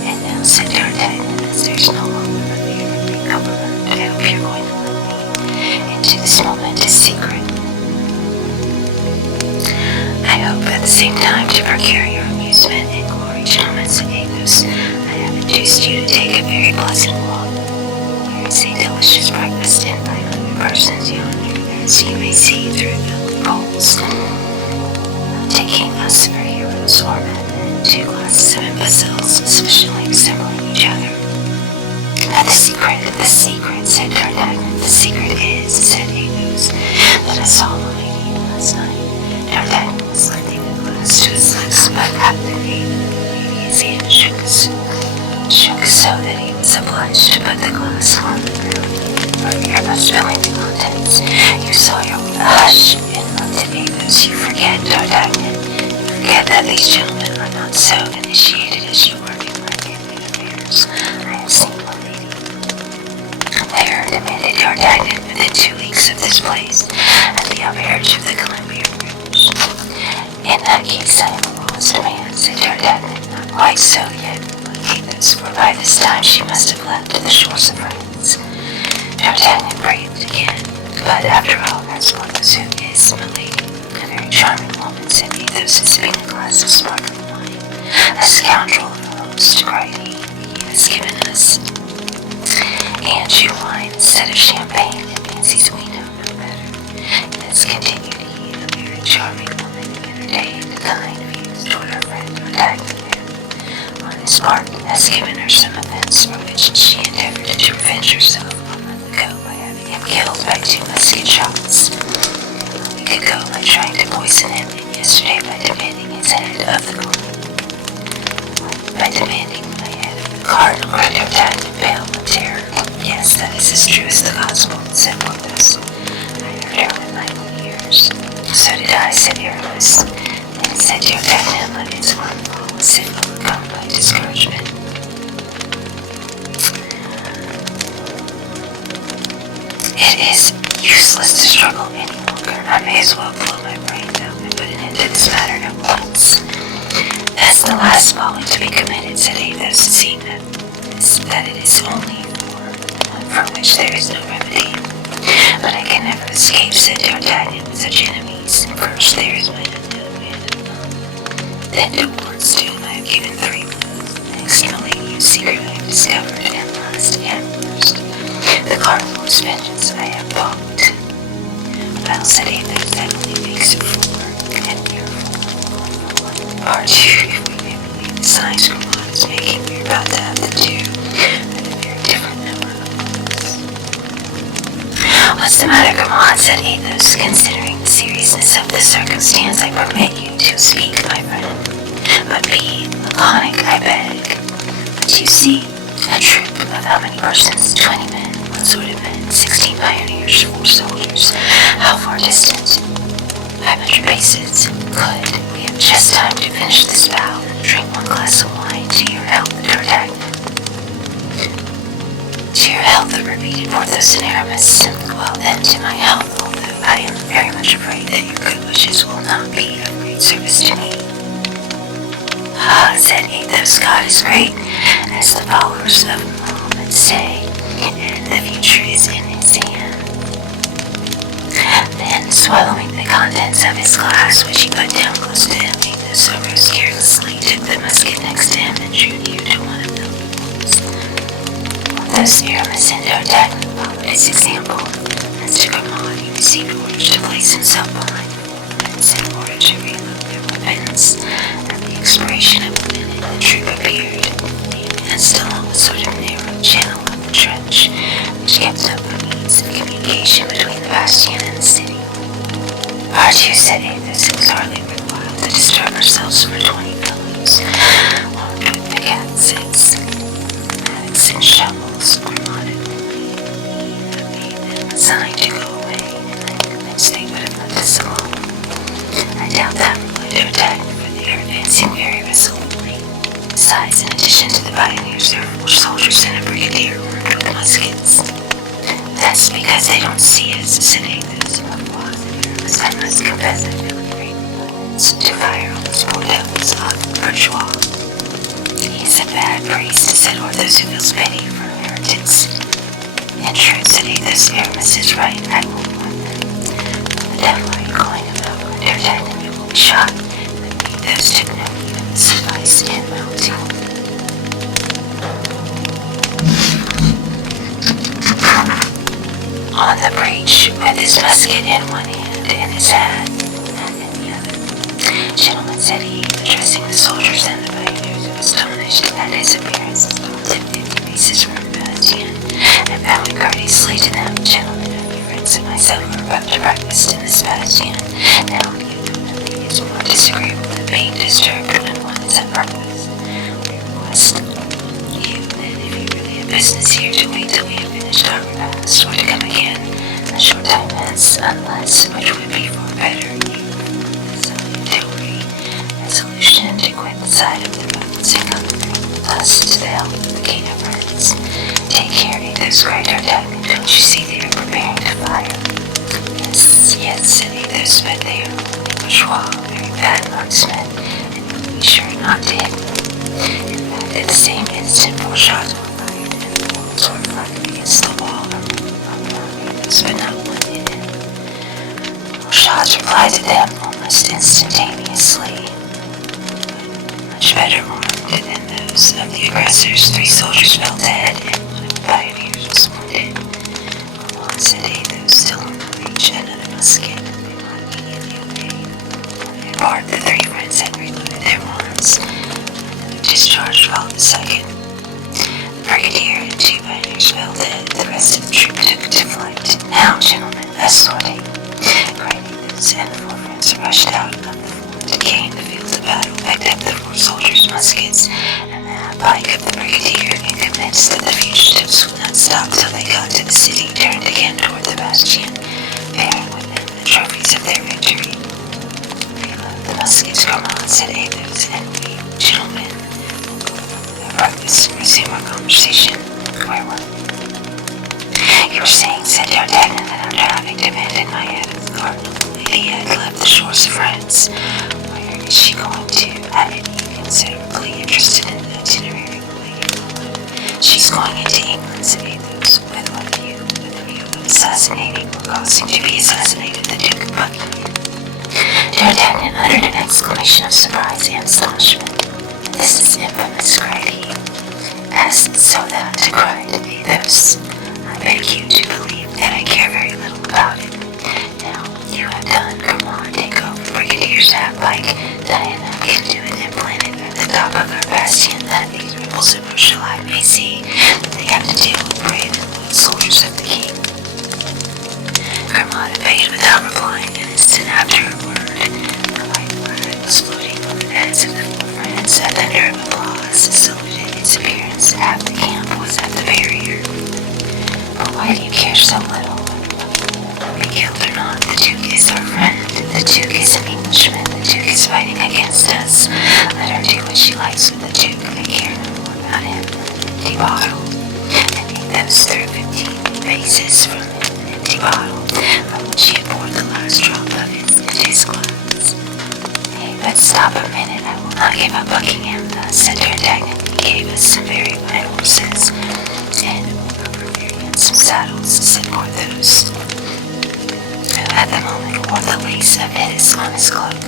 "And now," said D'Artagnan, "as there's no longer a fear of being overheard, I hope you're going to let me into this momentous secret. I hope at the same time to procure your amusement and glory, gentlemen," said Athos. "I have induced you to take a very pleasant walk. Here is a delicious breakfast, and by 100 persons yonder, as you may see through the coals, taking us for heroes or madmen, 2 glasses of imbeciles sufficiently resembling each other." The secret," said D'Artagnan. "The secret is," said Athos, "that I saw the lady last night." D'Artagnan was lifting the glass to his lips, but Captain Athos shook so that he was obliged to put the glass on the ground, for fear of spilling the contents. You saw your hush and looked at Athos. You forget, D'Artagnan. Forget that these gentlemen are not so initiated as you are in my family affairs. I have seen my lady. There, demanded D'Artagnan, within 2 weeks of this place, at the auberge of the Columbia Rouge. In that case, I am a lost man, said D'Artagnan. Not quite so yet, Athos, for by this time she must have left the shores of France. D'Artagnan breathed again. But after all, that's Porthos who is, my lady. A very charming woman, said Athos, sipping a glass of sparkling wine. A scoundrel of a host, cried he. He has given us Anjou wine instead of champagne, and fancies we know no better. Yes, continued he, a very charming woman who entertained kind views toward her friend D'Artagnan, on his part, has given her some offense for which she endeavored to revenge herself a month ago by having him killed by 2 musket shots, a week ago by trying to poison him, and yesterday by demanding his head of the head of the cardinal, cried D'Artagnan, pale with terror. Yes, that is as true as the gospel, said Porthos. I heard her with my own ears. So did I, said Aramis. Then said D'Artagnan, let his arm fall, as if overcome by discouragement. It is useless to struggle any longer. I may as well blow my brains out and put an end to this matter at once. That's the last folly to be committed, said Athos, seeing that it is only for which there is no remedy. But I can never escape, said D'Artagnan, with such enemies. First, there is my unknown man of love. Then to Ward's doom I have given 3 blows. Next, my lady, whose secret I have discovered, and last and first, the cardinal's vengeance I have balked. Well, said Athos, that only makes it 4, and we are 4. Part 2, if we may believe the signs Grimaud is making, we are about to have the 2, but a very different number of blows. What's the matter, Grimaud, said Athos, considering the seriousness of the circumstance, I permit you to speak, my friend, but be laconic, I beg. But you see, a troop of how many persons? 20 men. What sort of men? 16 pioneers, 4 soldiers. How far distant? 500 paces. Good. We have just time to finish this bout and drink 1 glass of wine to your health, D'Artagnan. To your health, repeated Porthos and Aramis. Well then, to my health, although I am very much afraid that your good wishes will not be of great service to me. Ah, said Athos, God is great, as the followers of Mahomet say, and the future is in his hand. Then, swallowing the contents of his glass, which he put down close to him, Athos arose carelessly, took the musket next to him, and drew near to one of the loopholes. Thus Aramis and D'Artagnan followed his example. As to Grimaud, he received orders to place himself behind the wall, and in order to reload their weapons. At the expiration of a minute, the troop appeared. They advanced along a sort of narrow channel of the trench, which kept up the means of communication between the bastion and the city. Pardieu, said Athos, it was hardly worthwhile to disturb ourselves for 20 fellows, armed with pickaxes, mattocks, and shovels. Grimaud had made them a sign to go away, and I think they would have left us alone. I doubt that, replied D'Artagnan, for they are advancing very resolutely. Besides, in addition to the pioneers, there are 4 soldiers and a brigadier armed with muskets. That's because they don't see us, said Athos. I must confess I feel a great reluctance to fire on those poor devils on bourgeois. He is a bad priest, said Porthos, who feels pity for inheritance. In truth, said Athos, Aramis is right, I won't want them. What the devil are you calling about? D'Artagnan, you will be shot. But Athos took no heed of his advice in mounting. On the breach, with his musket in one hand and his hat in the other. Gentlemen, said he, addressing the soldiers and the pioneers, who were astonished at his appearance, stopped at 50 paces from the bastion, and bowing courteously to them, gentlemen, a few friends and myself are about to breakfast in this bastion. Now, you know nothing is more disagreeable than being disturbed when one is at breakfast. We request you business here to wait till we have finished our repast, or to come again a short time hence, unless, which would be far better, you salutary resolution to quit the side of the roads and come thus to the help of the king of birds. Take care, Athos, cried D'Artagnan. Don't you see they are preparing to fire? Yes, said Athos, but they are bourgeois, very bad marksmen, and you will be sure not to hit them. In fact, at the same instant, 4 shots were fired, and the bullets were fired against the wall around Athos, but not one hit him. 4 shots replied to them almost instantaneously. Much better armed than those of the aggressors, 3 soldiers fell dead, and 1 of 5 years was wounded. Come on, said Athos, still on the reach, another musket. They might immediately obey. On their part, the 3 friends had reloaded their arms. Another discharge followed the second. The brigadier and 2 pioneers fell dead. The rest of the troop took to flight. Now, gentlemen, escorting, cried Athos, and the 4 friends rushed out of the fort, gained the field of battle, picked up the 4 soldiers' muskets, and the pike of the brigadier, and convinced that the fugitives would not stop till they got to the city, turned again toward the bastion, bearing with them the trophies of their victory. Reload the muskets, Grimaud, said Athos, and we, gentlemen, will go over their breakfast and resume our conversation. Where were we? You were saying, said D'Artagnan, that after having demanded my head of the cardinal, Lady had left the shores of France. Where is she going to? Added he, considerably interested in the itinerary of the way you followed. She's going into England, said Athos, with what view? With the view of assassinating or causing to be assassinated the Duke of Buckingham. D'Artagnan uttered an exclamation of surprise and astonishment. This is infamous, cried he. As so that, cried Athos, I beg you to believe that I care very little about it. Now, you have done, Grimaud, take over Brigadier's half-pike. Diana can do it and plant it at the top of our bastion, that these rebels of Rochelac may see that they have to deal with brave and loyal soldiers of the king. Grimaud obeyed without replying. An instant after a word, the white flag was floating over the heads of the 4 friends. A thunder of applause saluted its appearance. Half the camp was at the barrier. But why do you care so little? Be killed or not, the Duke is our friend. The Duke is an Englishman. The Duke is fighting against us. Let her do what she likes with the Duke. I care no more about him than an empty bottle. And Athos threw 15 paces from him an empty bottle, from which he had poured the last drop of it into his glass. Hey, but stop a minute. I will not give up Buckingham thus, said D'Artagnan. He gave us some very fine horses, and some saddles, said Porthos, who at the moment wore the lace of his on his cloak.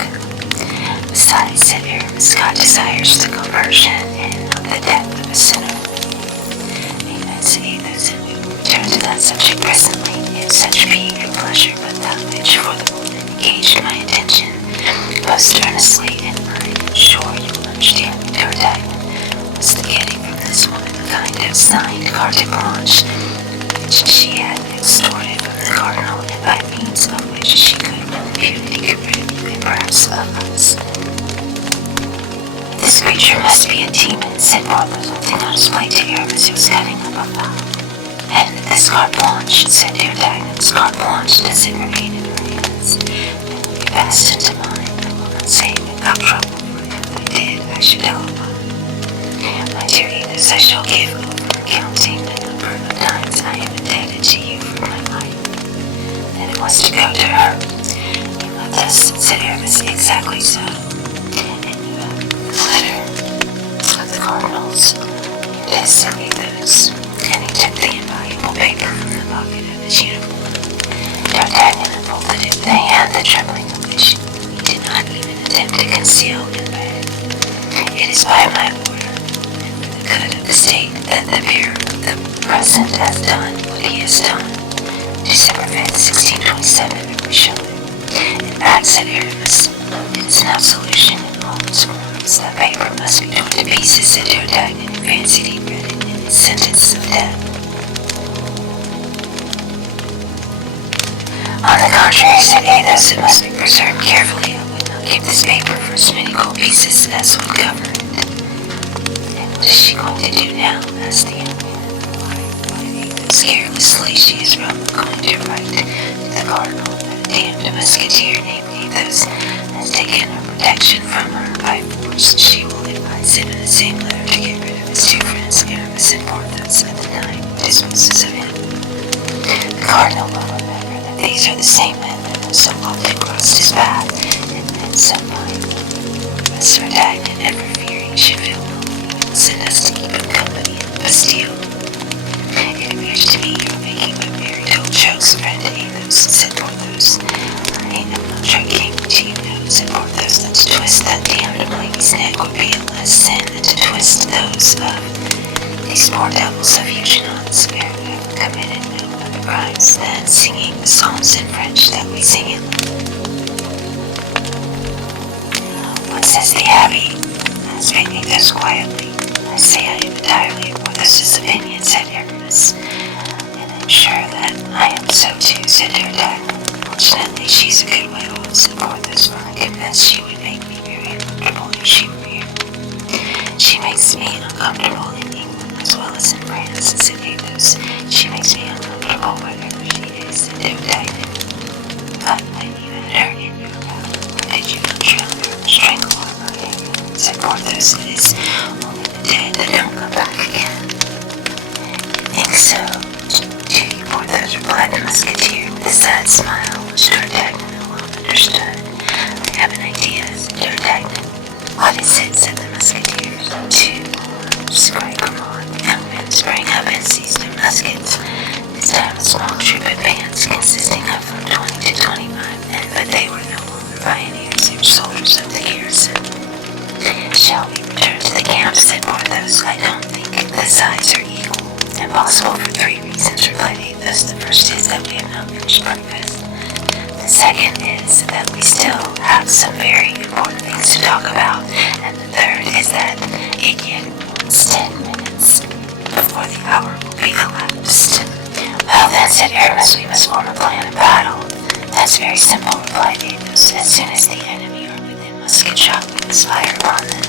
Besides, said Aramis, God desires the conversion and not the death of a sinner. Amen, said Athos, and we will return to that subject presently, if such be your pleasure, but that which for the moment engaged my attention most earnestly, and I'm sure you will understand me, D'Artagnan, was the getting from this woman a kind of signed carte blanche, which she had extorted from the cardinal, and by means of which she could with impunity get rid of you and perhaps of us. This creature must be a demon, said Porthos, holding out his plate to Aramis, who was cutting up a fowl. And this carte blanche, said D'Artagnan, this carte blanche, does it remain in her hands? It will be passed into mine. I will not say without trouble, for if I did, I should tell upon. My dear Athos, I shall give over counting the number of times I am indebted to you for my life. Then it was to go to her. You left us, said Aramis, exactly so. And you have the letter of the cardinals. Yes, said Athos, and he took the invaluable paper from the pocket of his uniform. D'Artagnan unfolded it with a hand, the trembling of which he did not even attempt to conceal, and read, It is by my order, and for the good of the state, that the peer of the present has done what he has done. December 5th, 1627, we show it. In fact, said Aramis, it is an absolution in all its forms. That paper must be torn to pieces, said D'Artagnan, who fancied he read it in its sentence of death. On the contrary, said Athos, it must be preserved carefully. I would not give this paper for as many gold pieces as would cover it. And what is she going to do now? Asked the young man. Obviously, she is probably going to write to the cardinal that a damned musketeer named Athos has taken her protection from her by force. She will advise him in the same letter to get rid of his two friends, Aramis and Porthos, at the time he disposes of him. The cardinal will remember that these are the same men that have so often crossed his path, and then so mindful. Thus D'Artagnan, ever fearing should feel lonely, will send us to keep him company in the Bastille. It appears to me you're making a very dull jokes, friend Athos, said Porthos. I am not joking to you now, said Porthos, that to twist that damned lady's neck would be a less sin than to twist those of these poor devils of Huguenots who have committed no other crimes than singing the psalms in French that we sing in What says the Abbé? asked Athos quietly. I say I am entirely of Porthos's opinion, said Aramis. And I'm sure that I am so too, said D'Artagnan. Fortunately, she's a good way off, said Porthos, for I confess she would make me very uncomfortable if she were here. She makes me uncomfortable in England as well as in France, said Athos. She makes me uncomfortable wherever she is, said D'Artagnan. But when you had her in your room, did you not drown her or strangle her, said Porthos. It is only the dead that don't come back again. I think so, do you, Porthos, replied the musketeer with a sad smile, which D'Artagnan alone understood. I have an idea, said D'Artagnan. What is it, said the musketeers. 2 arms, cried Grimaud. The young men sprang up and seized their muskets. This time a small troop advanced, consisting of from 20 to 25 men, but they were no longer pioneers, they were soldiers of the garrison. Shall we return to the camp, said Porthos. I don't think the sides are equal. Impossible for 3 reasons, replied Athos. The first is that we have not finished breakfast. The second is that we still have some very important things to talk about. And the third is that it yet wants 10 minutes before the hour will be elapsed. Well then, said Aramis, we must form a plan of battle. That's very simple, replied Athos. As soon as the enemy are within musket shot, we must fire upon them.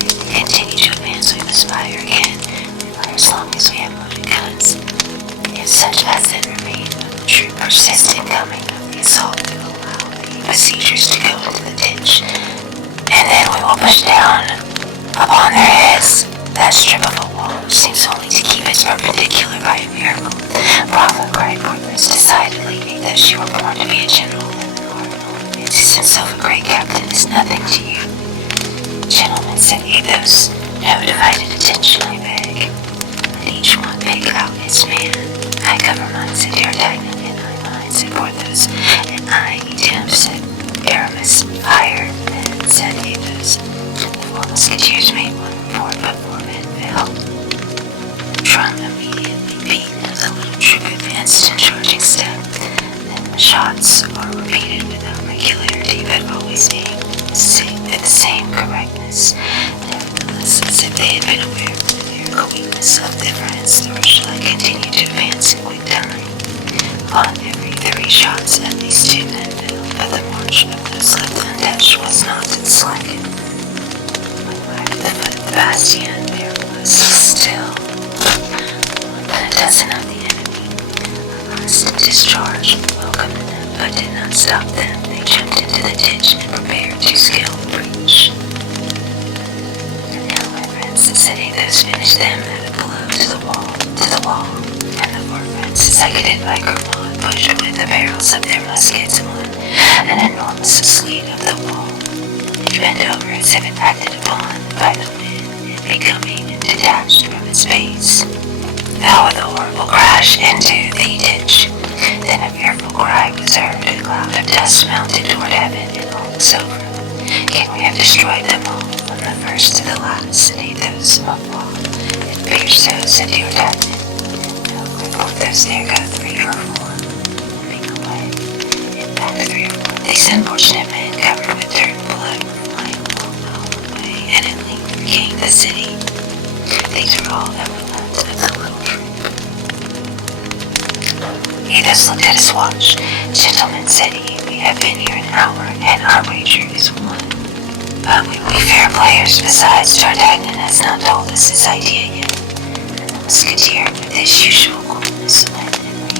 If they continue to advance, we must fire again. We fire as long as we have loaded guns. If such as then remain, the troop persist in coming of the assault, we will allow the besiegers to go into the ditch, and then we will push down upon their heads that strip of a wall which seems only to keep its perpendicular by a miracle. Bravo, cried Porthos, decidedly. Athos, you were born to be a general, and the cardinal, who fancies himself a great captain, is nothing to you. Gentlemen, said Athos, no divided attention, I beg. Let each one pick out his man. I cover mine, said D'Artagnan, and I mine, said Porthos, and I eat him, said Aramis. Fire, then, said Athos. The 4 musketeers made one report, but 4 men fell. The drum immediately beat as the little troop advanced in charging step. Then the shots are repeated without regularity, but always aimed with the same correctness. Nevertheless, as if they had been aware of the numerical weakness of the France, the rushlight continued to advance in quick time. Upon every 3 shots, at least 2 men fell, but the march of those left untouched was not slackened. When arrived at the foot of the bastion, there was still more than a dozen of the enemy. A last discharge welcomed them, but did not stop them. They jumped into the ditch and prepared to scale the breach. And now, my friends, said Athos, finished them at a blow to the wall, and the 4 friends, seconded by Grimaud, pushed with the barrels of their muskets on an enormous slit of the wall. They bent over as if it acted upon by the wind and becoming detached from its base. Fell with a horrible crash into the ditch. Then a fearful cry was heard, a cloud of dust mounted toward heaven, and all was over. Can we have destroyed them all, from the first to the last, said Athos. It appears so, said D'Artagnan. No, cried Porthos, there go 3 or 4, moving away. In fact, 3 or 4 of these unfortunate men, covered with dirt and blood, were flying all away, and at length regained the city. These are all that were left of the little troop. Athos looked at his watch. Gentlemen, said he, we have been here an hour, and our wager is won. But we will be fair players. Besides, D'Artagnan has not told us his idea yet. And the musketeer, with his usual coolness, went and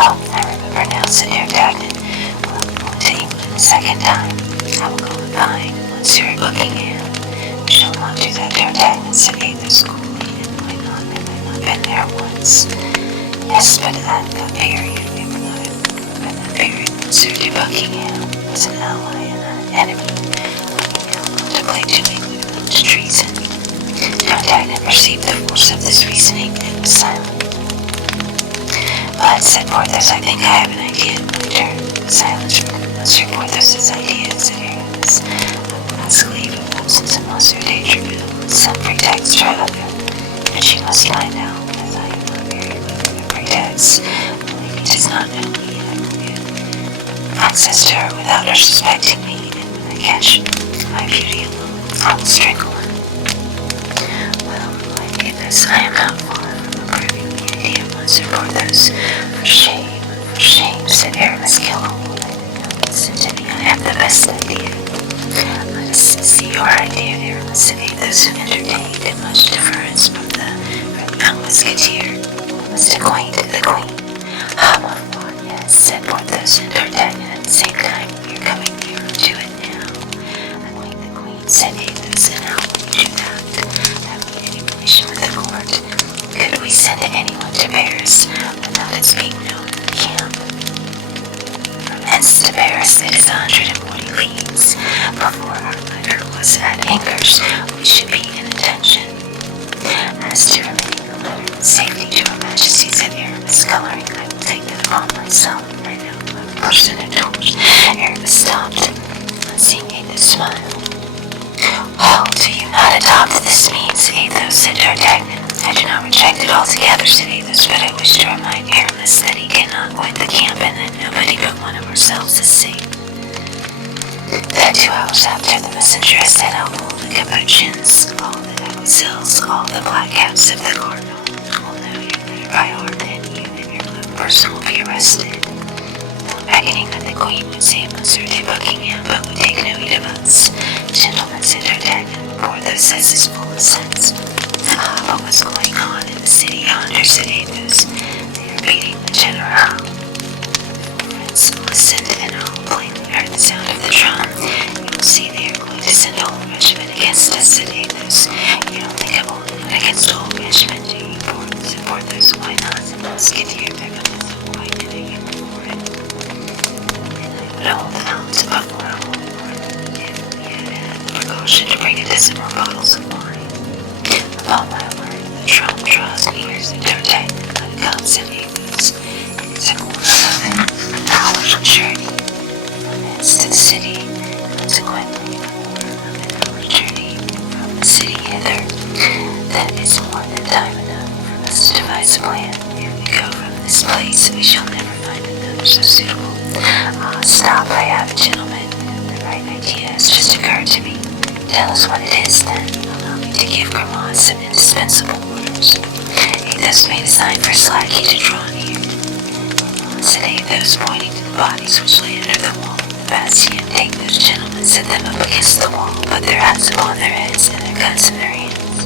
Oh, I remember now, said D'Artagnan. Well, going to England the second time. I will go and find Monsieur Buckingham. We shall not do that, D'Artagnan, said Athos coolly. And why not? Have I not been there once? Yes, but at that period, we were not. At that period, Monsieur de Buckingham was an ally and an enemy. We now contemplate doing much treason. D'Artagnan perceived the force of this reasoning and was silent. But, said Porthos, I think I have an idea. Returned silence from Monsieur Porthos's idea, said Aramis. I will ask leave of absence of Monsieur de Treville, some pretext or other, but she must find out, as I am not very good at pretexts. The lady does not know me, and I will get access to her without her suspecting me, and when I catch my beauty alone, I will strangle her. Well, like Athos, I am not far from approving the idea of Monsieur Porthos. For shame, said Aramis, kill all the women. Listen to me, I have the best idea. Let us see your idea, Aramis, said Athos, who entertained in much deference from the young musketeer, who must acquaint the queen. Ah, ma foi, yes, said Porthos and D'Artagnan at the same time. We are coming nearer to it now. Acquaint the queen, said Athos, and how will we do that? Have we any relation with the court? Could we send anyone to Paris without its being known in the camp? From hence to Paris it is 140 leagues. Before our letter was at anchors, we should be in attention. As to remitting the letter in safety to her Majesty, said Aramis, coloring, I will take that upon myself. I know I'm a person at doors. Aramis stopped, on seeing Athos smile. Oh, do you not adopt this means, Athos, said D'Artagnan. I do not reject it altogether, said Athos, but I wish to remind Aramis that he cannot quit the camp and that nobody but one of ourselves is safe. That 2 hours after, the messenger had sent out all the capuchins, all the demoiselles, all the black caps of the cardinal, will know your letter by heart, and you and your own person will be arrested. Reckoning that the queen would save Monsieur de Buckingham, but would take no heed of us. Gentlemen, said D'Artagnan, Porthos says is full of sense. Ah, what was going on in the city yonder, said Athos. They are beating the general. Friends listened, and all plainly heard the sound of the drum. You will see they are going to send a whole regiment against us, said Athos. You don't think of holding it against a whole regiment, do you, said Porthos? Why not, said the musketeer, beckoning so quite to make him for it. And I would hold out before a whole party if we had had the precaution to bring a dozen more bottles of wine. Upon my word, the drum draws near, said D'Artagnan. Let it come, said Athos. It is a quarter of an hour's journey from hence to the city. Consequently, a quarter of an hour's journey from the city hither. That is more than time enough for us to devise a plan. If we go from this place, we shall never find another so suitable. Ah, stop, I have it, gentlemen. The right idea has just occurred to me. Tell us what it is, then. To give Grimaud some indispensable orders. Athos made a sign for Slacky to draw near. Said Athos, pointing to the bodies which lay under the wall of the bastion. Take those gentlemen, set them up against the wall, put their hats upon their heads and their guns in their hands.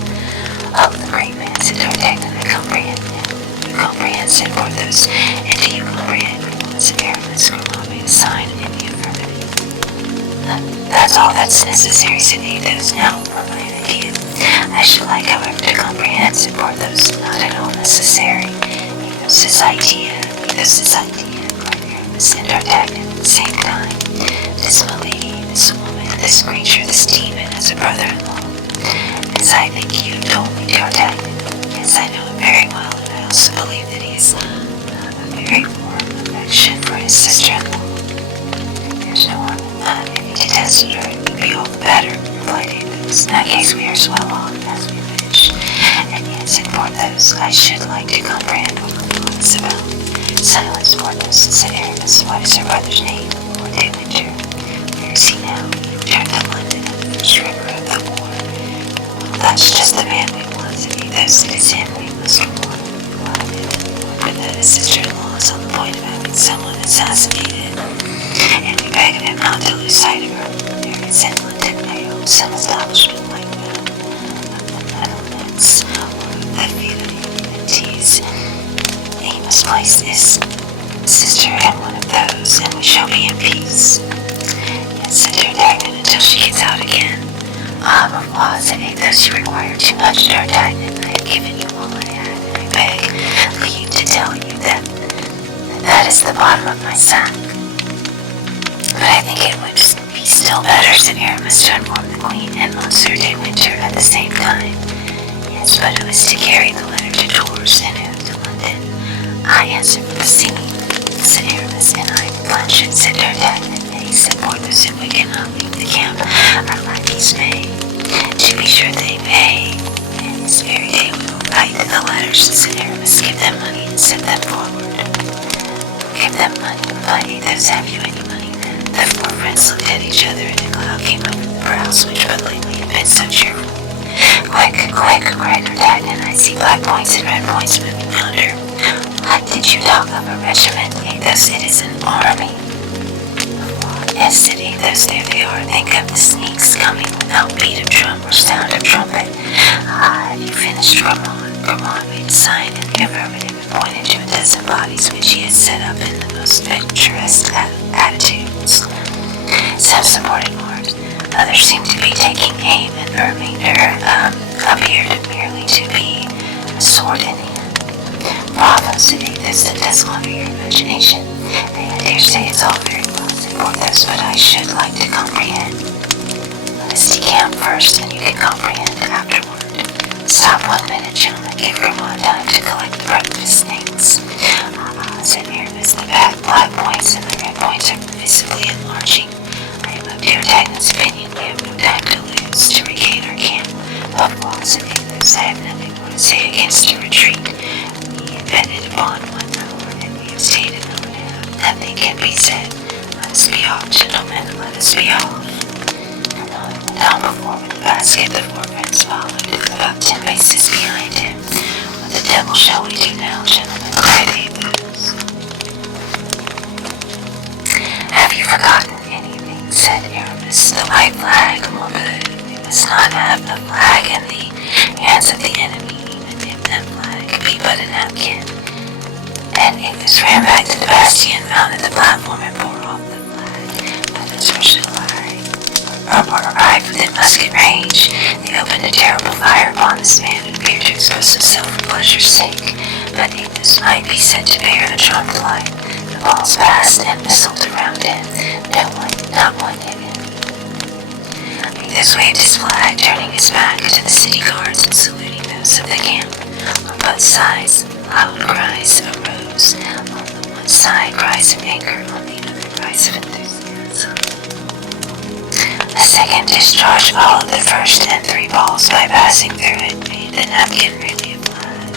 Oh, the great man, said D'Artagnan, I comprehend now. You comprehend, said Porthos. And do you comprehend? Said Aramis. Grimaud made a sign in the affirmative. That's all that's necessary, said Athos. Now, for my idea. I should like, however, to comprehend, said Porthos. Not at all necessary. Athos's idea, cried Aramis and D'Artagnan at the same time. This milady, this woman, this creature, this demon, as a brother-in-law. As I think you have told me, D'Artagnan. Yes, I know him very well, and I also believe that he has a very warm affection for his sister-in-law. There's no harm in that. If he detested her, it would be all the better, replied Athos. In that case, we are as well off as we wish. And yet, said Porthos, I should like to comprehend what Grimaud is about. Silence, Porthos, said Aramis. What is her brother's name? Lord de Winter. Where is he now? He returned to London at the first river of the war. Well, that's just the man we want, said Athos. It is him we must warn. But that his sister-in-law is on the point of having someone assassinated. And we beg of him not to lose sight of her. There is in London, I hope, some establishment like that of the Netherlands or the Vietnamese. He must place this sister and one of those, and we shall be in peace. Yes, said D'Artagnan, until she gets out again. Ah, ma foi, said Athos, you require too much, D'Artagnan. I have given you all I had, and I beg leave to tell you that is the bottom of my sack. But I think it would be still better, said Aramis, to inform the Queen and Monsieur de Winter at the same time. Yes, but it was to carry the letter to Tours and who to London. I answer for the singing, said Aramis, and I Planchet, said D'Artagnan. Nay, said Porthos, if we cannot leave the camp, our lackeys may. To be sure they may. And this very day we will write the letters, said Aramis. Give them money and send them forward. Give them money, replied Athos. Have you any money? The four friends looked at each other, and a cloud came over the brows which but lately had been so cheerful. Quick, quick, cried D'Artagnan. I see black points and red points moving yonder. What did you talk of a regiment? Athos, it is an army. Yes, said Athos, there they are. Think of the sneaks coming without beat of drum or sound of trumpet. Ah, have you finished, Grimaud? Grimaud made a sign in the affirmative and pointed to a dozen bodies which he had set up in the most picturesque attitudes. Some supported arms, others seemed to be taking aim, and the remainder appeared merely to be a sword in hand. Bravo, said Athos, that does honor your imagination. I dare say it's all very well, said Porthos, but I should like to comprehend. Let us decamp first, and you can comprehend afterward. Stop 1 minute, gentlemen. Give Grimaud time to collect the breakfast things. Said Aramis, the black points and the red points are visibly enlarging. I am of D'Artagnan's opinion. We have no time to lose to regain our camp. Of course, said Athos, I have nothing more to say against a retreat. We invented upon 1 hour, and we have stayed an hour and a half. Nothing can be said. Let us be off, gentlemen. Let us be off. And I went down before with the basket. The four friends followed, about 10 paces behind him. What the devil shall we do now, gentlemen? Cried Athos. Have you forgotten anything? Said Aramis. The white flag, morbleu. We must not have the flag in the hands of the enemy, even if that flag be but a napkin. And Athos ran back to the bastion, mounted the platform, and bore off the flag. Others rushed arrived within musket range. They opened a terrible fire upon this man who appeared to expose himself for pleasure's sake. But Athos might be said to bear the charm of life. The balls passed and whistled around him. Not one hit him. Athos waved his flag, turning his back to the city guards and saluting those of the camp. On both sides, loud cries arose. On the one side, cries of anger. On the other, cries of enthusiasm. A second discharge followed the first, and 3 balls, by passing through it, made the napkin really a flag.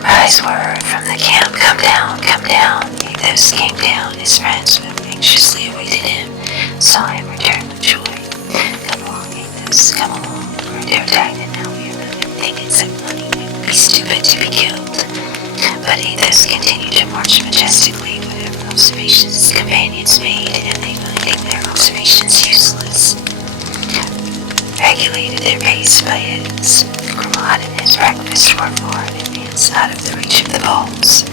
Cries were heard from the camp, come down, come down. Athos came down. His friends who anxiously awaited him saw him return with joy. Come along, Athos, come along, cried D'Artagnan. Now we have everything except money. We would be stupid to be killed. But Athos continued to march majestically, whatever observations his companions made, and they, finding their observations useless, regulated their pace by his. Grimaud and his breakfast were far in advance, out of the reach of the balls.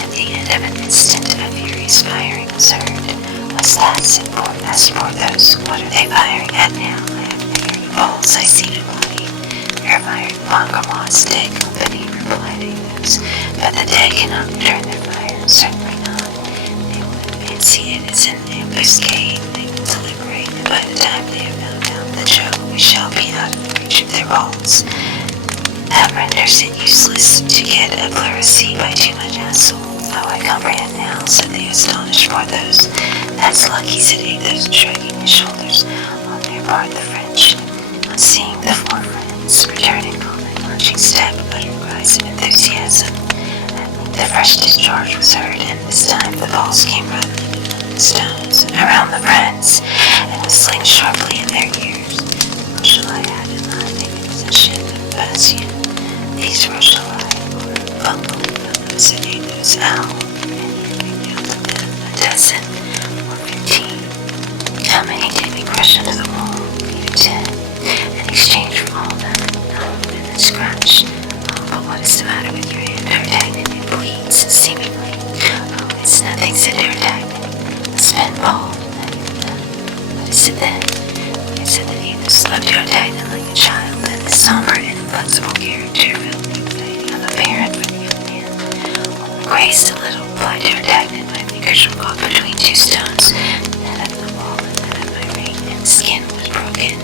At the end of an instant, a furious firing was heard. What's that? Said Porthos. What are they firing at now? I have fired the balls. I see nobody. They're firing upon Grimaud's dead company, replied Athos. But the dead cannot return their fire. Certainly not. They will fancy it as an ambuscade. They will deliberate, and by the time they have found out the joke, we shall be out of the reach of their balls. That renders it useless to get a pleurisy by too much hassle. Oh, I comprehend now, said the astonished Porthos. That's lucky, said Athos, shrugging his shoulders. On their part, the French, on seeing the 4 friends return in calm and marching step, uttered cries of enthusiasm. The fresh discharge was heard, and this time the balls came rattling among the stones and around the friends, and whistling sharply in their ears. What shall I add in my taking possession of the bastion? These Rochellai were bumbling fellows, said Athos. Ow, and he nailed to them a dozen or 15. How many did we crush under the wall? 8 or 10, in exchange for all of them, not even a scratch. Oh, but what is the matter with your hand, D'Artagnan? It bleeds. seemingly. Oh, it's nothing, said D'Artagnan. It's been bold. What is it then? It said that Athos loved D'Artagnan like a child, and the somber and inflexible character filled the anxiety of a parent for the young man. Grazed a little, replied D'Artagnan. My fingers were caught between two stones, that of the wall and that of my ring, and the skin was broken.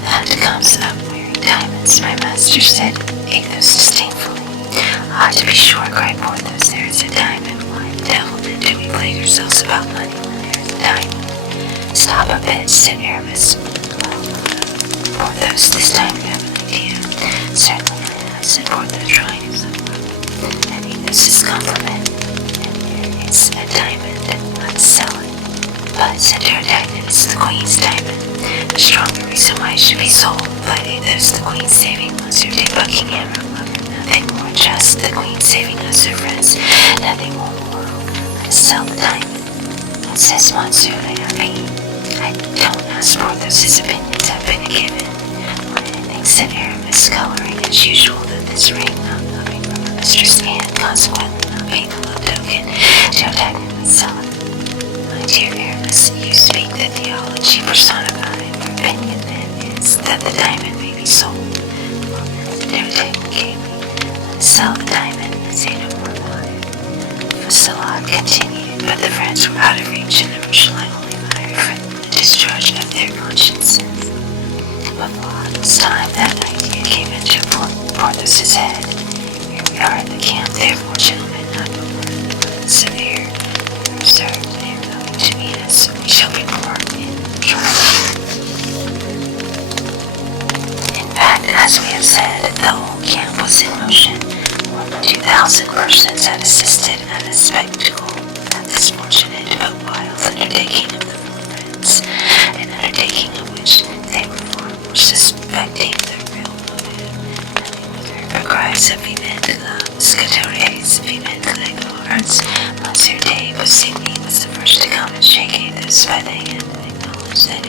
The hunt comes up wearing diamonds, my master said, Athos disdainfully. Ah, to be sure, cried Porthos, there is a diamond. Why the devil then do we plague ourselves about money when there is a diamond? Stop a bit, said Aramis. Porthos, this time you have an idea. Certainly I have, said Porthos, drawing himself up. And Athos's compliment. And there is a diamond. Let's sell it. But, said D'Artagnan, it's the Queen's diamond. A stronger reason why it should be sold, replied Athos. The Queen's saving Monsieur de Buckingham, her mother. Nothing more just. The Queen saving us, her friends. Nothing more in the world. Let's sell the diamond. What says Monsieur l'Abbé? I don't ask Porthos' opinions have been given. What anything, said Aramis, coloring as usual, that this ring, not loving from her mistress, and consequently not being a love token, D'Artagnan would sell it. My dear Aramis, you speak the theology personified. Your opinion, then, is that the diamond may be sold. Well, then, D'Artagnan gaily, let us sell the diamond, and say no more about it. Fusillade continued, but the friends were out of reach, and the Rochellais only admired for the discharge of their consciences. But it was time that idea came into Porthos' head. Here we are in the camp, therefore, gentlemen, not the word, but severe, reserved, they are going to meet us. We shall be more in triumph. In fact, as we have said, the whole camp was in motion. More than 2,000 persons had assisted at a spectacle at this fortunate but wild undertaking of the four friends, an undertaking of which they were far more suspecting the real motive. Nothing was heard but cries of Vive la Musketeers, Vive les Guards. Monsieur de Bucigny was the first to come and shake Athos by the hand and acknowledge that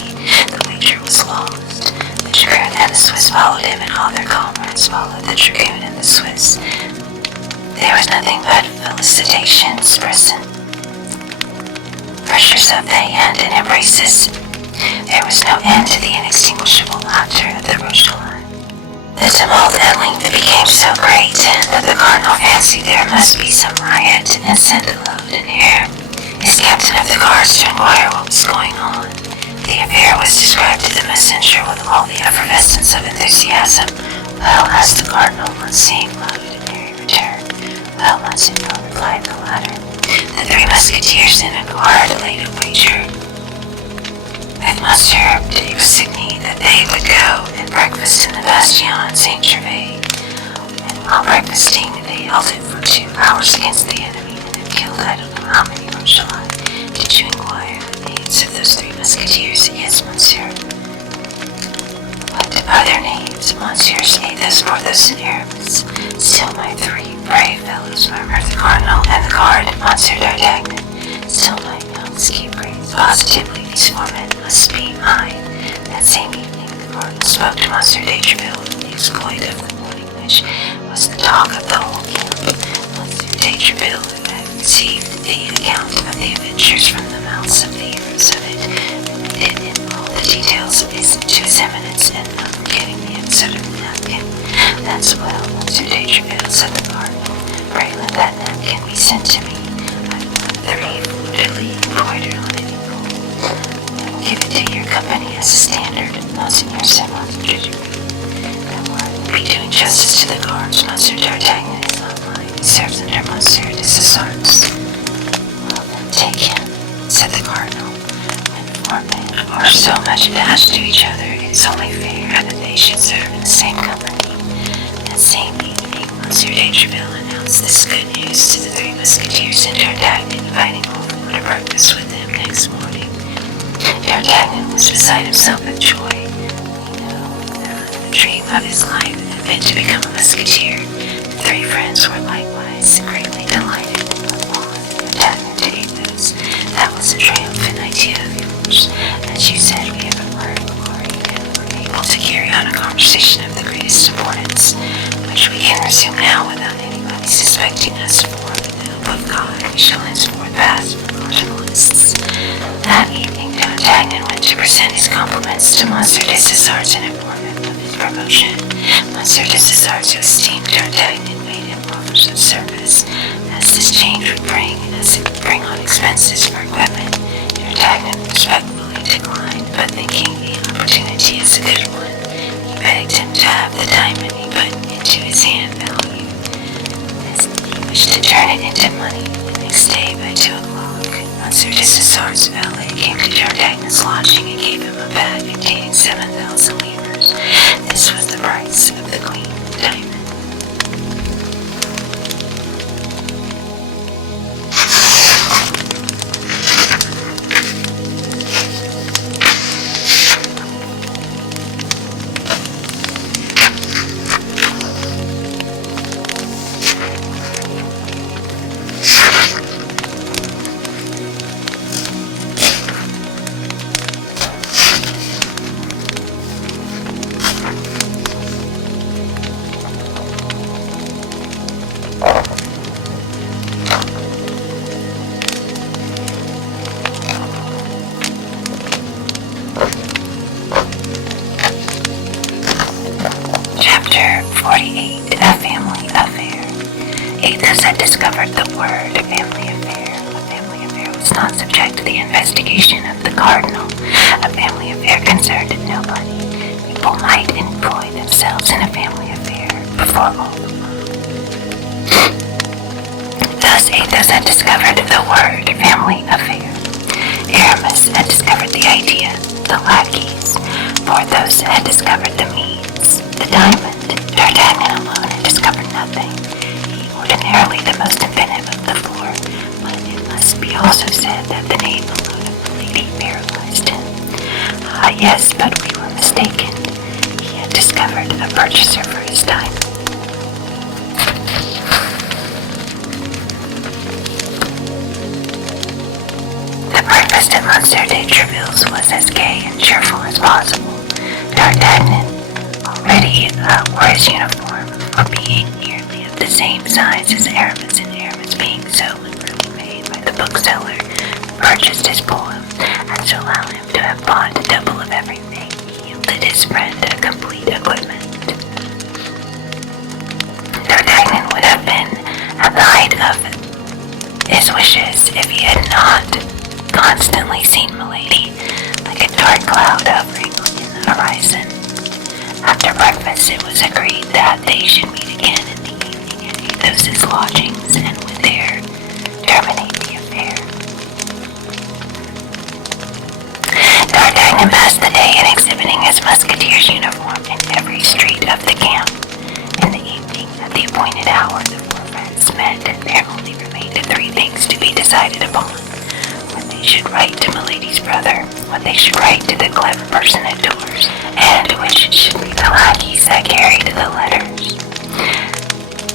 the wager was lost. The Dragoon and the Swiss followed him, and all their comrades followed the Dragoon and the Swiss. There was nothing but felicitations, pressures of the hand and embraces. There was no end to the inextinguishable laughter of the Rochellais. The tumult at length became so great that the cardinal fancied there must be some riot, and sent aloud in air his captain of the guards to inquire what was going on. The affair was described to the messenger with all the effervescence of enthusiasm. Well, asked the cardinal, on seeing loud and airy return. Well, Monseigneur, replied the latter, the three musketeers in a guard laid a wager with Monsieur de Bucigny that they would go and breakfast in the bastion Saint-Gervais. And while breakfasting, they held it for 2 hours against the enemy, and have killed I don't know how many Rochellais. Did you inquire the names of those three musketeers? Yes, monsieur. What are their names? Monsieurs Athos, Porthos, and Aramis. Still my 3 brave fellows, murmured the cardinal, and the guard, Monsieur d'Artagnan. Still my notes keep praise. Positively, these 4 men must be mine. That same evening, the cardinal spoke to Monsieur de Treville of the exploit of the morning, which was the talk of the whole camp. Monsieur de Treville had received the account of the adventures from the mouths of the heroes of it, related in all the details to his eminence, and not forgetting the episode of the napkin. That's well, Monsieur de Treville, said the cardinal. Pray let that napkin be sent to me. I want 3 fleur-de-lis embroidered on it in gold. I will give it to your company as a standard, Monseigneur, said Monsieur de Treville. That word will be doing justice to the guards. Monsieur d'Artagnan is not mine. He serves under Monsieur de Sassart's. Well then, take him, said the cardinal. When 4 men are so much attached to each other, it is only fair that they should serve in the same company. That same evening, Monsieur de Treville announced this good news to the 3 musketeers, and D'Artagnan, inviting all 4 to breakfast with them next morning. D'Artagnan was beside himself with joy. The dream of his life had been to become a musketeer. The 3 friends were likewise greatly delighted. D'Artagnan to Athos, that was a triumphant idea of yours. As you said, we have acquired glory, and were able to carry on a conversation of the greatest importance, which we can resume now without anybody suspecting us D'Artagnan went to present his compliments to Monsieur de Cesar's and inform him of his promotion. Monsieur de Cesar's, who esteemed D'Artagnan, made him offers of service, as this change would bring on expenses for equipment. D'Artagnan respectfully declined, but thinking the opportunity is a good one, he begged him to have the diamond he put into his hand valued, as he wished to turn it into money. The next day, by 2 o'clock, Monsieur de Cesar's valet came to D'Artagnan's lodging and gave him a bag containing 7,000 livres. This was the price of the Queen diamond. Chapter 48, A Family Affair. Athos had discovered the word family affair. A family affair was not subject to the investigation of the cardinal. A family affair concerned nobody. People might employ themselves in a family affair before all the world. Thus Athos had discovered the word family affair. Aramis had discovered the idea, the lackeys. Porthos had discovered the means, the diamond. D'Artagnan alone had discovered nothing. He ordinarily the most inventive of the four, but it must be also said that the name alone of the lady paralyzed him. Ah, yes, but we were mistaken. He had discovered a purchaser for his diamond. The breakfast at Monsieur de Treville's was as gay and cheerful as possible. D'Artagnan, already wore his uniform, for being nearly of the same size as Aramis, and Aramis being so liberally made by the bookseller who purchased his poem, and to allow him to have bought double of everything, he yielded his friend a complete equipment. D'Artagnan would have been at the height of his wishes if he had not constantly seen Milady, like a dark cloud hovering in the horizon. After breakfast, it was agreed that they should meet again in the evening at Athos's lodgings, and would there terminate the affair. D'Artagnan passed the day in exhibiting his musketeer's uniform in every street of the camp. In the evening, at the appointed hour, the four friends met, and there only remained three things to be decided upon. What they should write to Milady's brother, what they should write to the clever person at Tours, and which should be the lackeys that carried the letters.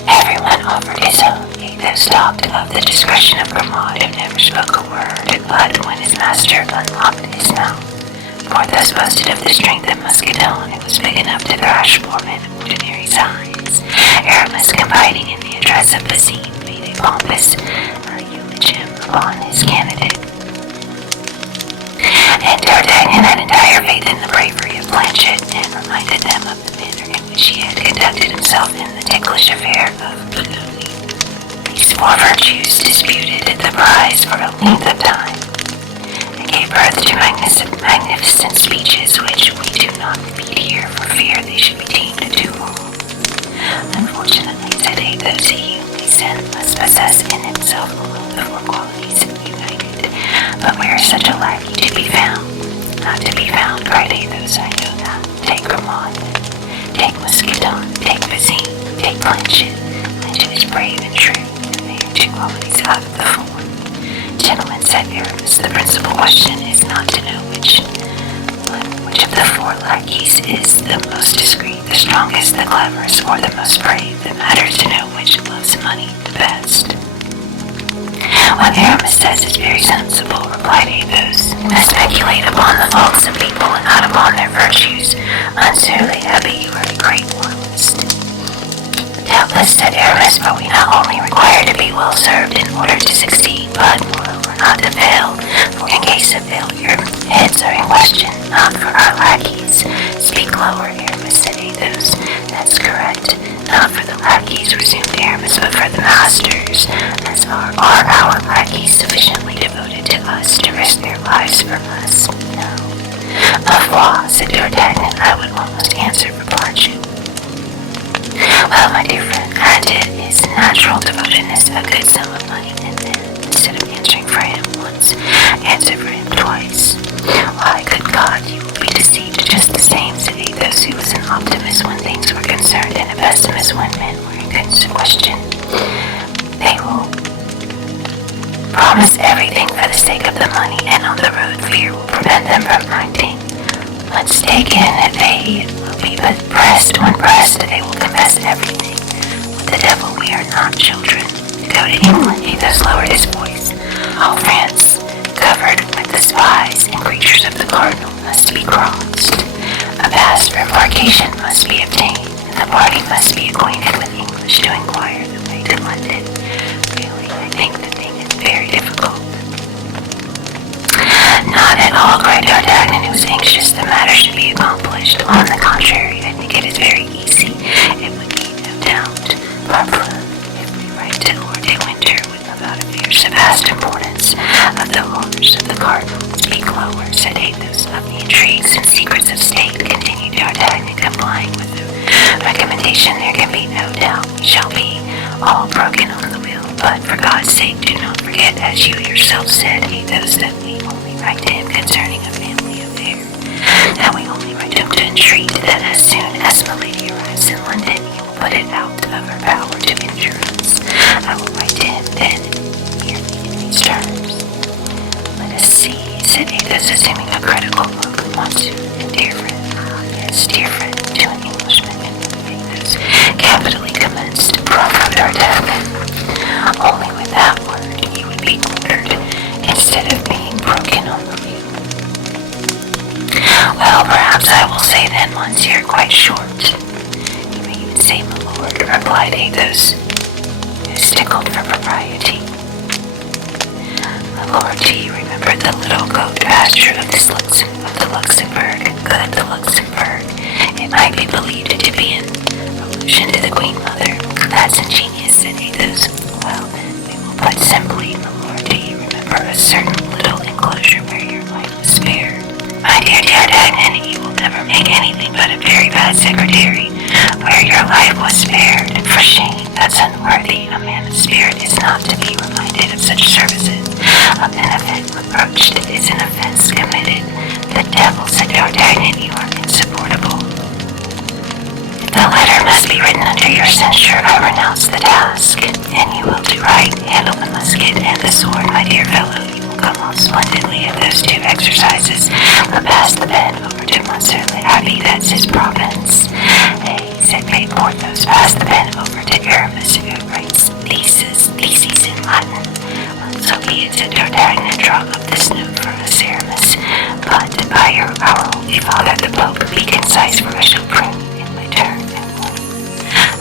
Everyone offered his own. Athos talked of the discretion of Grimaud, who never spoke a word, but when his master unlocked his mouth. Porthos boasted of the strength of Mousqueton, who was big enough to thrash four men of ordinary size. Aramis, confiding in the address of Basine, made a pompous eulogium upon his candidate. And D'Artagnan had entire faith in the bravery of Planchet, and reminded them of the manner in which he had conducted himself in the ticklish affair of Bononi. These four virtues disputed the prize for a length of time, and gave birth to magnificent speeches which we do not repeat here for fear they should be deemed too long. Unfortunately, said Athos, he whom we send must possess in himself alone the four qualities united. But where is such a lackey to be found? Not to be found, cried Athos, I know that. Take Grimaud, take Mousqueton, take Basine, take Planchet. Planchet is brave and true, and they are two qualities out of the four. Gentlemen, said Aramis, the principal question is not to know which of the four lackeys is the most discreet, the strongest, the cleverest, or the most brave. The matter is to know which loves money the best. What Aramis says is very sensible, replied Athos. You must speculate upon the faults of people and not upon their virtues. Monsieur l'Abbé, you are a great moralist. Doubtless, said Aramis, for we not only require to be well served in order to succeed, but moreover not to fail, for in case of failure, heads are in question, not for our lackeys. Speak lower, Aramis, said Athos. That's correct. Not for the lackeys, resumed Aramis, but for the masters. As are our lackeys sufficiently devoted to us to risk their lives for us? No. Ma foi, said D'Artagnan, I would almost answer for Planchet. Well, my dear friend, granted his natural devotedness a good sum of money, and then, instead of answering for him once, answer for him twice. Why, good God, you will be deceived just the same, said Athos, who was an optimist when things were concerned and a pessimist when men were in question. They will promise everything for the sake of the money, and on the road fear will prevent them from acting. Once taken, they will be but pressed. When pressed, they will confess everything. With the devil, we are not children. To go to England, Athos lowered his voice. All France, covered with the spies and creatures of the cardinal, must be crossed. A pass for embarkation must be obtained, and the party must be acquainted with English to inquire the way to London. Really, I think the thing is very difficult. Not at all, cried D'Artagnan, who was anxious the matter should be accomplished. On the contrary, I think it is very easy. It would be no doubt parbleu if we write to Lord de Winter about affairs of vast importance, of the orders of the cardinal. Speak lower, said Athos. Of the intrigues and secrets of state, continued D'Artagnan, complying with the recommendation, there can be no doubt we shall be all broken on the wheel. But for God's sake, do not forget, as you yourself said, Athos, that we only write to him concerning a family affair. That we only write to him to entreat that as soon as Milady arrives in London, he will put it out of her power to injure us. I will write to him then, merely in these terms. Let us see, said Athos, assuming a critical look. Monsieur, dear friend, yes, dear friend, to an Englishman, and Athos capitally commenced. Bravo, D'Artagnan. Only with that word you would be ordered, instead of being broken on the wheel. Well, perhaps I will say then, Monsieur, quite short. You may even say, my lord, replied Athos, who stickled for propriety. My lord, do you remember the little goat pasture of the Luxembourg? Good, the Luxembourg. It might be believed to be an allusion to the Queen Mother. That's ingenious, said Athos. Well, then, we will put simply, my lord, do you remember a certain little enclosure where your life was spared? My dear D'Artagnan, you will never make anything but a very bad secretary. Where your life was spared, for shame, that's unworthy. A man of spirit is not to be reminded of such services. A benefit reproached is an offense committed. The devil, said D'Artagnan, you are insupportable. If the letter must be written under your censure, I renounce the task. And you will do right. Handle the musket and the sword, my dear fellow. You will come off splendidly at those two exercises. But pass the pen over to Monsieur l'Abbé, that's his province. Hey, said Porthos, pass the pen over to Aramis, who writes theses in Latin. So be it, said D'Artagnan, draw up this note for us, Aramis. But by our holy father the Pope, be concise, for I shall prune in my turn at once.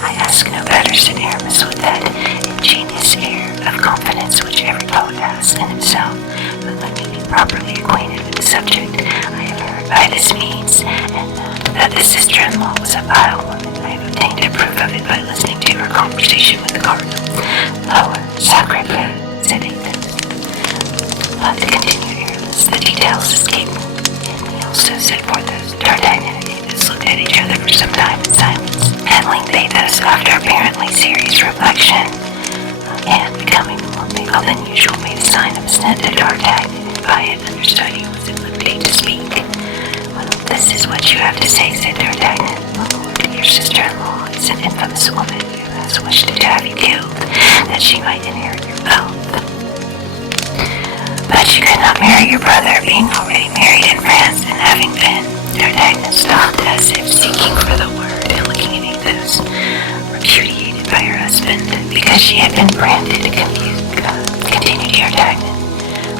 I ask no better, said Aramis, with that ingenious air of confidence which every poet has in himself. But let me be properly acquainted with the subject. I have heard by this means, and that the sister-in-law was a vile woman. I have obtained a proof of it by listening to her conversation with the cardinal. Lower, sacre bleu, said Athos. But, continued Aramis, the details escape me. And we also, said Porthos. D'Artagnan and Athos looked at each other for some time in silence. At length Athos, after apparently serious reflection, and becoming more pale than usual, made a sign of assent to D'Artagnan, and by it understood he was at liberty to speak. Well, this is what you have to say, said D'Artagnan. My lord, your sister-in-law is an infamous woman who has wished to have you killed, that she might inherit your wealth. But you could not marry your brother, being already married in France, and having been. D'Artagnan stopped as if seeking for the word, and looking at Athos, repudiated by her husband, because she had been branded, continued D'Artagnan.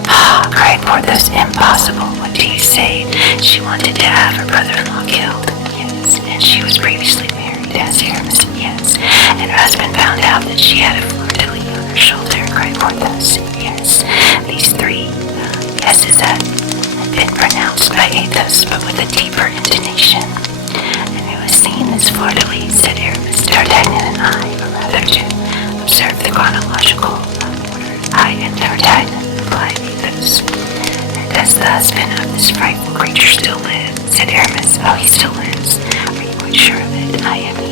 Ah, cried Porthos, impossible. What do you say? She wanted to have her brother-in-law killed. Yes, and she was previously married. asked Aramis. Yes. And her husband found out that she had a fleur-de-lis on her shoulder, cried Porthos. Yes. These three yeses had been pronounced by Athos, but with a deeper intonation. And who has seen this fleur-de-lis, said Aramis. D'Artagnan and I, or rather to observe the chronological order. I and D'Artagnan, replied Athos. And does the husband of this frightful creature still live? Said Aramis. Oh, he still lives. Are you quite sure of it? I am he.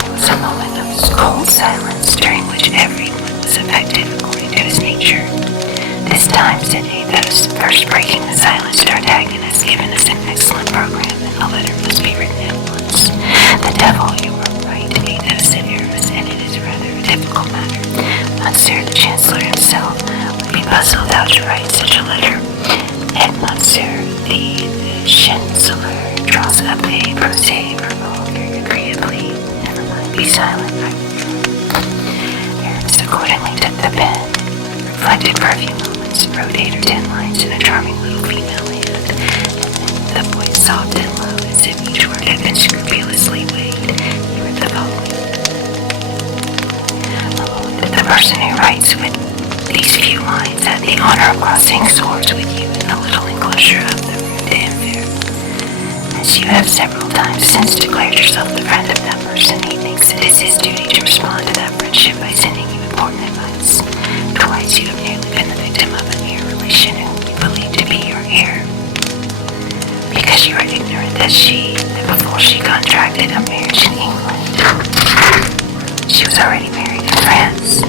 There was a moment of cold silence, during which everyone was affected according to his nature. This time, said Athos, first breaking the silence, D'Artagnan has given us an excellent program, and the letter must be written at once. The devil, you are right, Athos, said Aramis, and it is rather a difficult matter. Monsieur the Chancellor himself would be puzzled how to write such a letter, and Monsieur the Chancellor draws up a procès-verbal very agreeably. Never mind, be silent, Aramis accordingly took the pen, reflected for a few moments, wrote 8 or 10 lines in a charming little female hand, and then the voice soft and low, as if each word had been scrupulously weighed, he read the following. The person who writes with these few lines had the honor of crossing swords with you in the little enclosure of the Rue d'Enfer. As you have several times since declared yourself the friend of that person, he thinks it is his duty to respond to that friendship by sending you important advice. Twice you have nearly been the victim of a near relation whom you believe to be your heir, because you are ignorant that before she contracted a marriage in England, she was already married in France.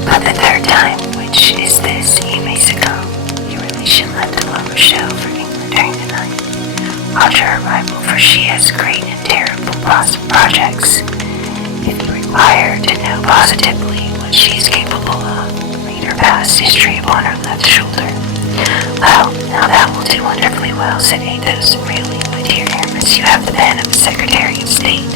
But the third time, which is this, you may succumb. Your relation left La Rochelle for England during the night. After her arrival, for she has great and terrible projects. If you require to know positively what she is capable of, read her past history upon her left shoulder. Well, now that will do wonderfully well, said Athos. Really, my dear Aramis, you have the pen of the Secretary of State.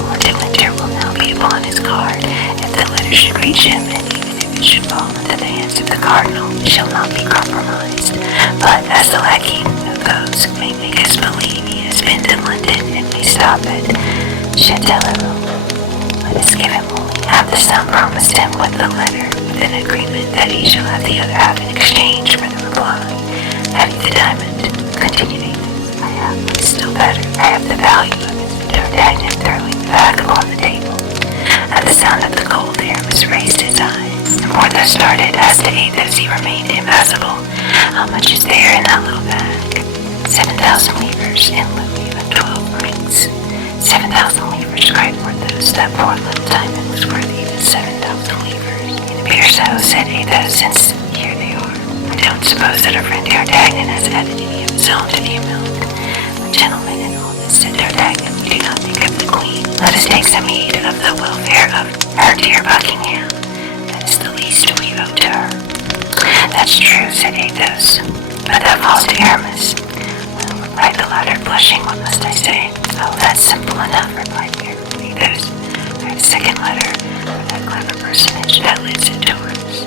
Lord de Winter will now be upon his guard. If the letter should reach him, and even if it should fall into the hands of the cardinal, it shall not be compromised. But as the lackey who goes may make us believe he has been to London and may stop at Châtellerault, let us give him only half the sum promised him with the letter, with an agreement that he shall have the other half in exchange for the reply. Have you the diamond? Continued Athos. I have, but still better, I have the value of it. D'Artagnan throwing the bag upon the table. At the sound of the gold, Aramis raised his eyes, and Porthos started. As to Athos, he remained impassible. How much is there in that little bag? 7,000 livres in louis of 12 francs. 7,000 livres, cried Porthos. That poor little diamond was worthy of 7,000 livres. It appears so, said Athos, since here they are. I don't suppose that our friend D'Artagnan has added any of his own to the amount. Gentlemen, in all this, said D'Artagnan, we do not think of the Queen. Let us take some heed of the welfare of her dear Buckingham. That is the least we owe to her. That's true, said Athos, but that falls to Aramis. Well, replied the latter, blushing, what must I say? Oh, that's simple enough, replied Athos. Write a second letter for that clever personage that lives at Tours.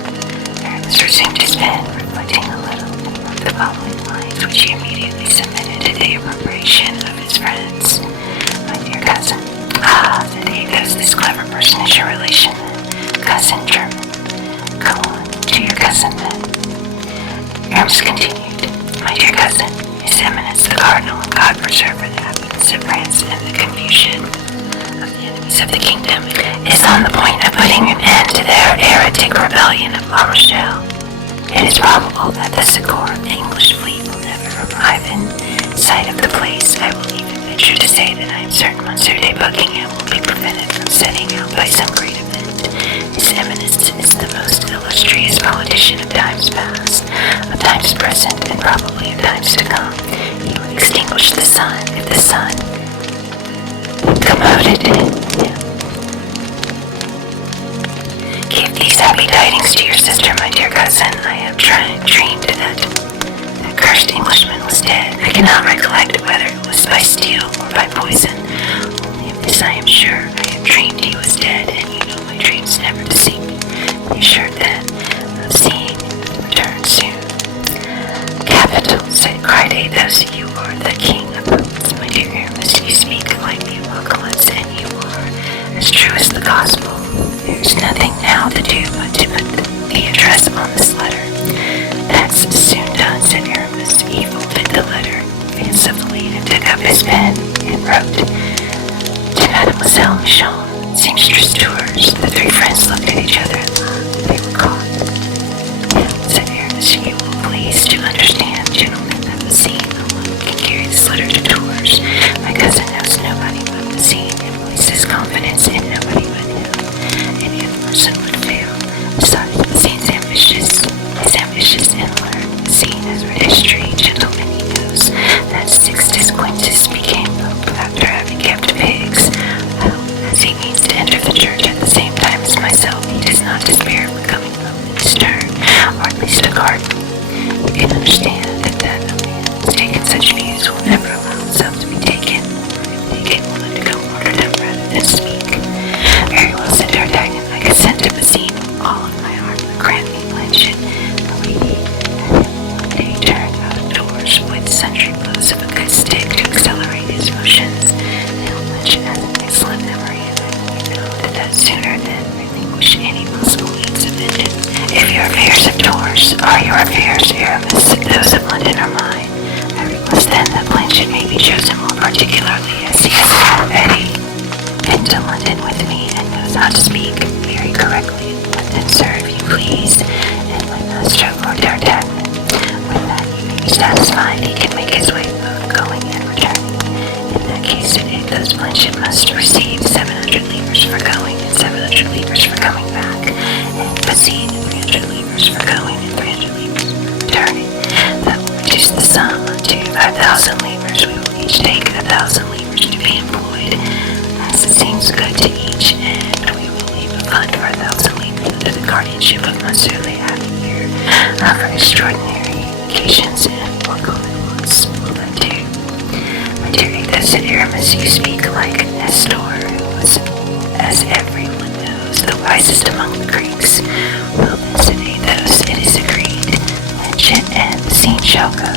Aramis resumed his pen, reflecting a little, and wrote the following lines, which he immediately submitted to the approbation of his friends. My dear cousin. Ah, said Athos, this clever person is your relation, then. Cousin German. Go on, to your cousin, then. Aramis continued. My dear cousin, His Eminence the Cardinal, and God preserve the happiness of France and the confusion of the enemies of the kingdom, is on the point of putting an end to their heretic rebellion of La Rochelle. It is probable that the succor of the English fleet will never arrive in sight of the place. I will even venture to say that I am certain Monsieur de Buckingham will be prevented from setting out by some great event. His Eminence is the most illustrious politician of times past, of times present, and probably of times to come. He would extinguish the sun if the sun commoded him. Give these happy tidings to your sister, my dear cousin. I have dreamed that cursed Englishman was dead. I cannot recollect whether it was by steel or by poison. Only of this I am sure. I have dreamed he was dead, and you know my dreams never deceive me. Be assured then of seeing him return soon. Capital, cried Athos. You are the king of poets, my dear Aramis. You speak like the apocalypse, and as true as the gospel. There's nothing now to do but to put the address on this letter. That's soon done, said Aramis. He folded the letter fancifully and took up his pen and wrote, to Mademoiselle Michon, seamstress to hers. The three friends looked at each other and laughed. They were caught. Now, said Aramis, you will please to understand, gentlemen, that Basine alone can carry this letter to Tours. My cousin knows nobody but Basine and places confidence in nobody but him. Any other person would fail. Besides, Basine's ambitious and learned. Basine has read history, gentlemen, he knows that Sixtus Quintus became pope after having kept pigs. Well, as he means to enter the church at the same time as myself, he does not despair of becoming pope in his turn, or at least a cardinal. You can understand that a man who has taken such views will never allow himself to be taken, or if taken, will undergo martyrdom rather than speak. Very well, said D'Artagnan, I consent to Basine with all of my heart, but grant me, Planchet. The lady had him one day turned out of doors with sundry blows of a good stick to accelerate his motions. Now Planchet has an excellent memory, and I know that sooner than relinquish any possible means of vengeance. If your affairs of Tours are your affairs, Aramis, those of London are mine. I request then that Planchet may be chosen more particularly, as he has already been to London with me and knows how to speak very correctly in London, sir, if you please, and my master, Lord D'Artagnan. With that you may be satisfied he can make his way both going and returning. In that case, those Planchet must receive 700 livres for going and 700 livres for coming back, and Basine 300 livres for going and 300 livres for returning. That will reduce the sum to 5,000 livres. We will each take 1,000 livres to be employed as it seems good to each, and we will leave a fund for 1,000 livres under the guardianship of Monsieur le Abbé here for extraordinary occasions and for common wants. Will that do? My dear Athos, said Aramis, you speak like Nestor, who was, as everyone knows, the wisest among the Greeks. Well then, said Athos, it is agreed. Planchet and Basine shall go.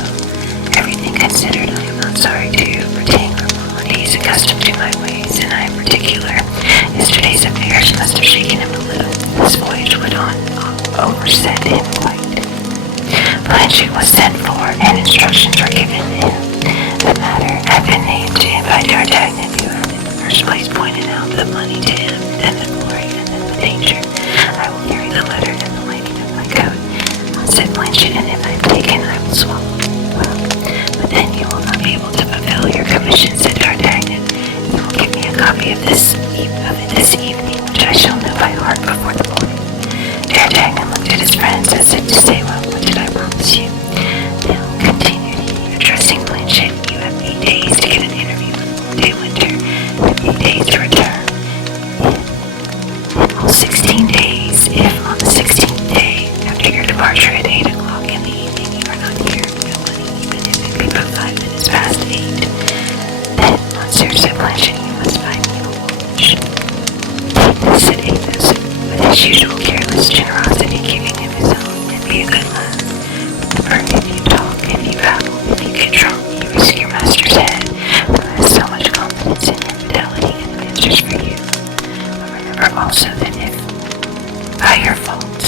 Everything considered, I am not sorry to retain Grimaud. He is accustomed to my ways, and I am particular. Yesterday's affairs must have shaken him a little. This voyage would overset him quite. Planchet was sent for, and instructions were given him. The matter had been named to him by D'Artagnan, who had in the first place pointed out the money to him, then the glory, and then the danger. I will carry the letter and the lining of my coat, said Planchet, and if I am taken, I will swallow. Well, but then you will not be able to fulfill your commission, said D'Artagnan. You will give me a copy of it this evening, which I shall know by heart before the morning. D'Artagnan looked at his friends as if to say, well, what did I promise you? Now, continued he, addressing Planchet, you have 8 days to get an interview with De Winter, and 8 days to return. In all 16 days, if on the 16th day, after your departure at 8 o'clock in the evening, you are not here, nobody, even if it be but 5 minutes past 8, then, Monsieur, said Planchet, you must find me a watch. Take this, said Athos, with his usual careless generosity, giving him his own, and be a good lad. Remember, if you talk, if you babble, if you get drunk, you risk your master's head, who has so much confidence in your fidelity and answers for you. But remember also that if, by your fault,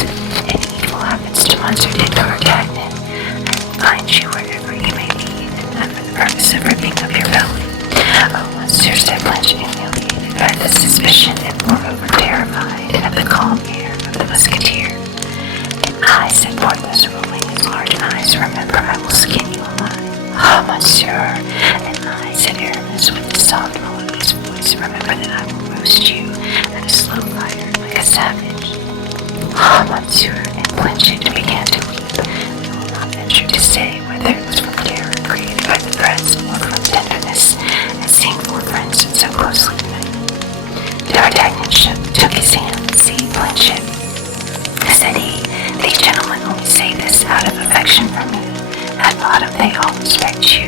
any evil happens to Monsieur de D'Artagnan, I will find you wherever you may be, and for the purpose of ripping up your belly. Oh, Monsieur, said Planchet, humiliated by the suspicion and moreover terrified at the calm air of the musketeer. And I, said Porthos, rolling his large eyes, remember, I will skin you alive. Ah, Monsieur. And I, said Aramis, with a soft melodious voice, remember that I will roast you at a slow fire like a savage. Ah, Monsieur. And Planchet began to weep. We will not venture to say whether it was from terror created by the threats or from tenderness at seeing four friends so closely united. D'Artagnan took his hand. See, Planchet, said he, these gentlemen only say this out of affection for me. At bottom they all respect you.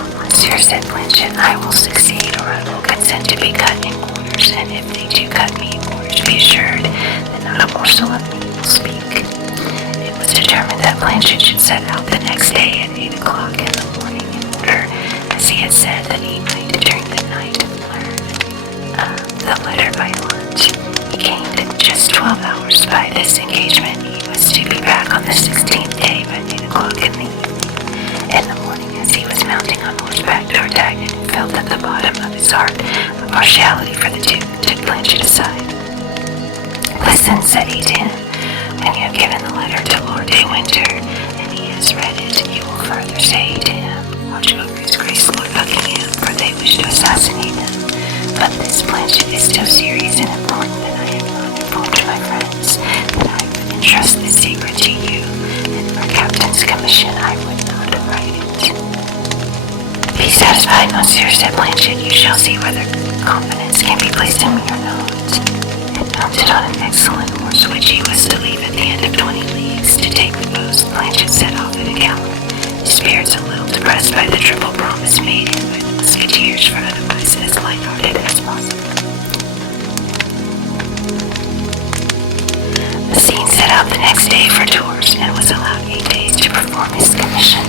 Oh, Monsieur, said Planchet, I will succeed, or I will consent to be cut in quarters, and if they do cut me in quarters, be assured that not a morsel of me will speak. It was determined that Planchet should set out the next day at 8 o'clock in the morning in order, as he had said, that he might during the night learn the letter by lunch. He gained just 12 hours by this engagement. He was to be back on the 16th day by 8 o'clock in the evening. In the morning, as he was mounting on horseback to D'Artagnan, and felt at the bottom of his heart a partiality for the Duke, took Planchet aside. "Listen," said he to him, "when you have given the letter to Lord de Winter, and he has read it, you will further say to him, watch over his grace Lord Buckingham, for they wish to assassinate him. But this, Planchet, is so serious and important that I have not informed my friends, that I would entrust this secret to you, and for captain's commission I would not write it." "Be satisfied, monsieur," said Planchet. "You shall see whether confidence can be placed in me or not." And mounted on an excellent horse, which he was to leave at the end of 20 leagues to take the post, Planchet set off at a gallop, his spirits a little depressed by the triple promise made him by the musketeers, for otherwise as light-hearted as possible. The Scene set out the next day for Tours, and was allowed 8 days to perform his commission.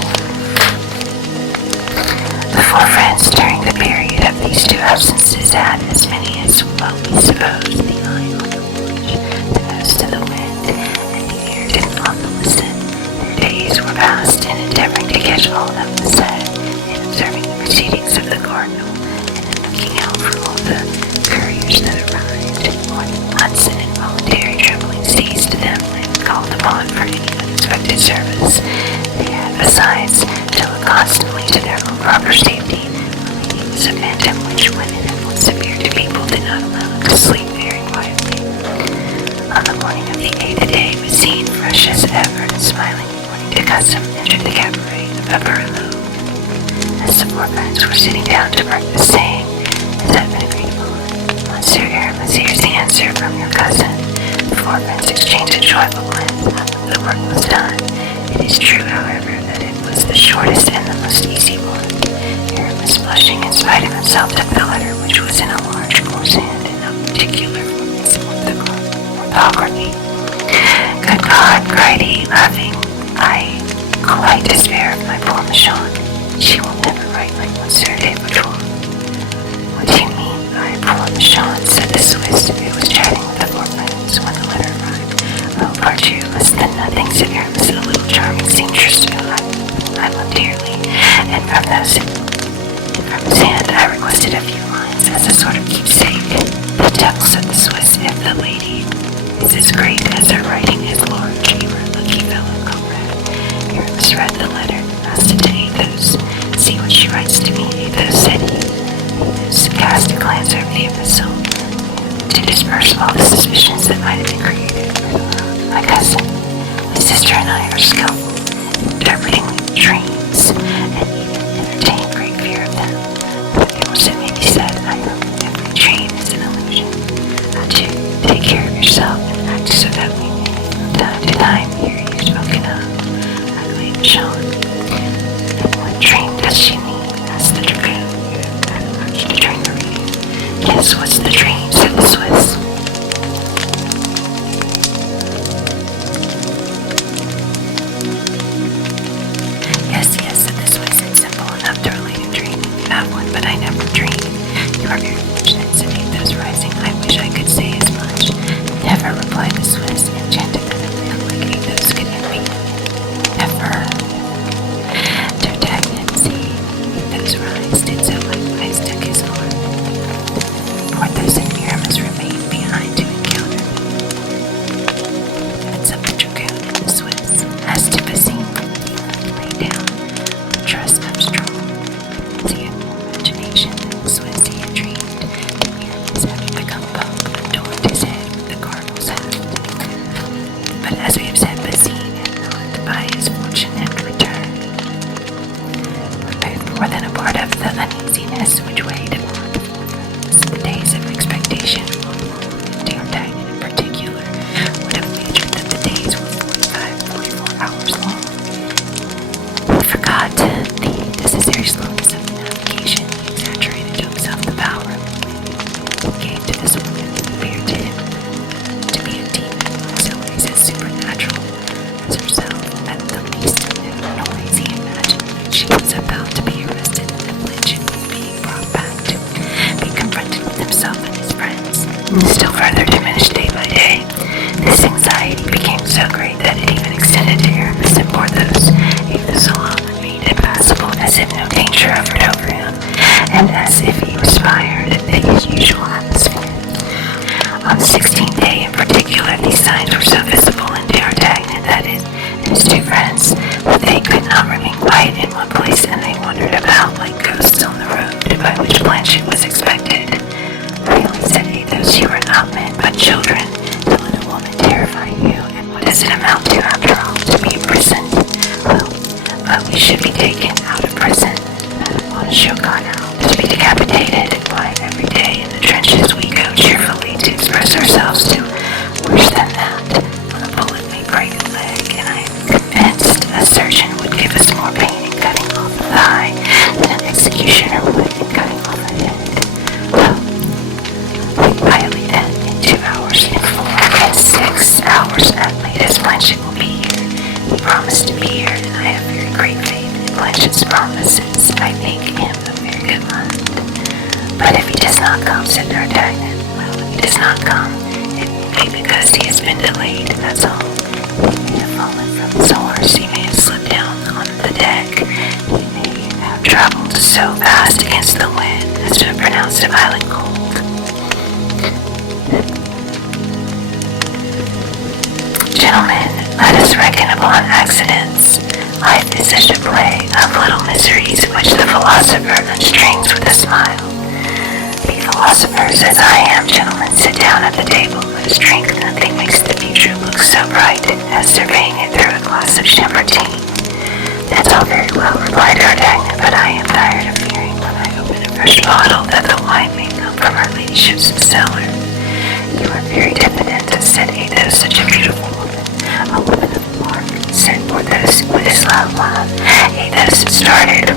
The four friends during the period of these two absences had as many as well we suppose the eye on the watch, the nose to the wind, and the ear on the listen. Their days were passed in endeavoring to catch all that was said, in observing the proceedings of the cardinal, and in looking out for all the couriers that arrived. More than once an involuntary trembling seized them when called upon for any unexpected service. They had, besides, to look constantly to their own proper safety. It was a phantom which, when it at once appeared to people, did not allow them to sleep very quietly. On the morning of the 8th day, was seen, fresh as ever, and smiling according to custom, entered the cabaret of Pepperello. As the four friends were sitting down to breakfast, saying, as had been agreed upon, "Monsieur Aramis, here's the answer from your cousin." The four friends exchanged a joyful glance after the work was done. It is true, however, that it was the shortest and the most easy one. Aramis, blushing in spite of himself, took the letter, which was in a large coarse hand and not particular for its orthography. "Good God," cried he, laughing, "I quite despair of my poor Michon. She will never write like Monsieur de Bourtois." "What do you mean by poor Michon?" said the Swiss, who was chatting with the four friends when the letter arrived. "Oh, pardieu, less than nothing," said Aramis, "a little charming seamstress whom I love dearly, and from his hand I requested a few lines as a sort of keepsake." "The devil," said the Swiss, "if the lady is as great as her writing is large, you are a lucky fellow, comrade." Aramis read the letter and passed it to Athos. "See what she writes to me, Athos," said he. Athos cast a glance over the epistle to disperse all the suspicions that might have been created. "My cousin, my sister and I are skillful in interpreting dreams, and even entertain great fear of them. But of course it may be said, I hope every dream is an illusion. Adieu, take care of yourself, and act so that we may from time to time hear you spoken of. Ugly Michon." "And what dream does she mean?" asked the dragoon, who had approached during the reading. "Yes, what's the dream?" said the Swiss. Yes, said the Swiss, "it's simple enough to relate a dream. You have one, but I never dream." "You are very fortunate," said Athos, rising. "I wish I could say as much." "Never," replied the Swiss, enchanted that a man like Athos could envy him. "Never." D'Artagnan, seeing Athos rise, did so likewise, took his arm. Porthos and Aramis remained behind to encounter the defense of the dragoon and the Swiss. As to Basine, he lay down, the trust of strong, as he had no imagination than the Swiss he had dreamed, and Aramis, having become pope, adorned his head with the cardinal's hat. But as we have said, Basine had not, by his fortunate return, removed more than a part of the uneasiness which weighed upon the four friends. The days of expectation, D'Artagnan in particular, would have wagered that the days were 44 hours long. He forgot the necessary slowness of the navigation. He exaggerated to himself the power of he gave to this woman who appeared to him to be a demon, as always as supernatural as herself. At the least noise he imagined that she was about to be arrested, and that Planchet was being brought back to still further diminished day by day. This anxiety became so great that it even extended to Aramis and Porthos. Athos alone remained impassible, as if no danger hovered over him, and as if he respired the usual atmosphere. On the 16th day in particular, these signs were so visible in D'Artagnan that and his two friends that they could not remain quiet in one place, and they wandered about like ghosts on the road by which Planchet was expected. Really, said Athos, you are not men but children. To let a woman terrify you, and what does it amount to after all? To be imprisoned? Well, but we should be taken out of prison, on a show got out, to be decapitated. Why, every day in the trenches we go cheerfully to express ourselves to worse than that. A bullet may break a leg, and I am convinced a surgeon would give us more pain in cutting off a thigh than an executioner would in cutting off a head. Well, we quietly then, in 2 hours, in 4, in 6 hours at latest, Planchet will be here. He promised to be here, and I have very great faith in Planchet's promises. I think him a very good man. But if he does not come, said D'Artagnan, well, if he does not come, it will be because he has been delayed, that's all. He may have fallen from his horse, he may have slipped down on the deck, he may have traveled so fast against the wind as to have pronounced a violent cold. Gentlemen, let us reckon upon accidents. Life is such a play of little miseries which the philosopher unstrings with a smile. Be philosophers as I am, gentlemen, sit down at the table. Let us drink. Nothing makes the future look so bright as surveying it through a glass of champagne. That's all very well, replied D'Artagnan, but I am tired of fearing when I open a fresh bottle that the wine may come from her ladyship's cellar. You are very diffident, said Athos, such a beautiful woman. A woman of mark, said Porthos with his loud laugh. Athos started,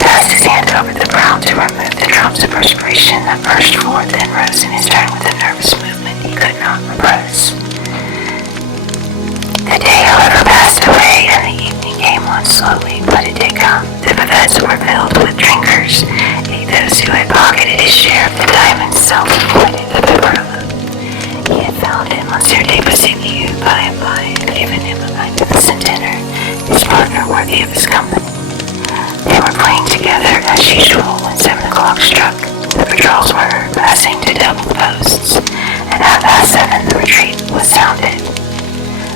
passed his hand over the brow to remove the drops of perspiration that burst forth, and rose in his turn with a nervous movement he could not repress. The day, however, passed away, and the evening came on slowly, but it did come. The buffets were filled with drinkers. Athos, who had pocketed his share of the diamonds, self-appointed the Beverley. He had found in Monsieur de Bassigny by and by, and given him a magnificent dinner, his partner worthy of his company. They were playing together as usual when 7 o'clock struck. The patrols were heard passing to double the posts, and at past 7 the retreat was sounded.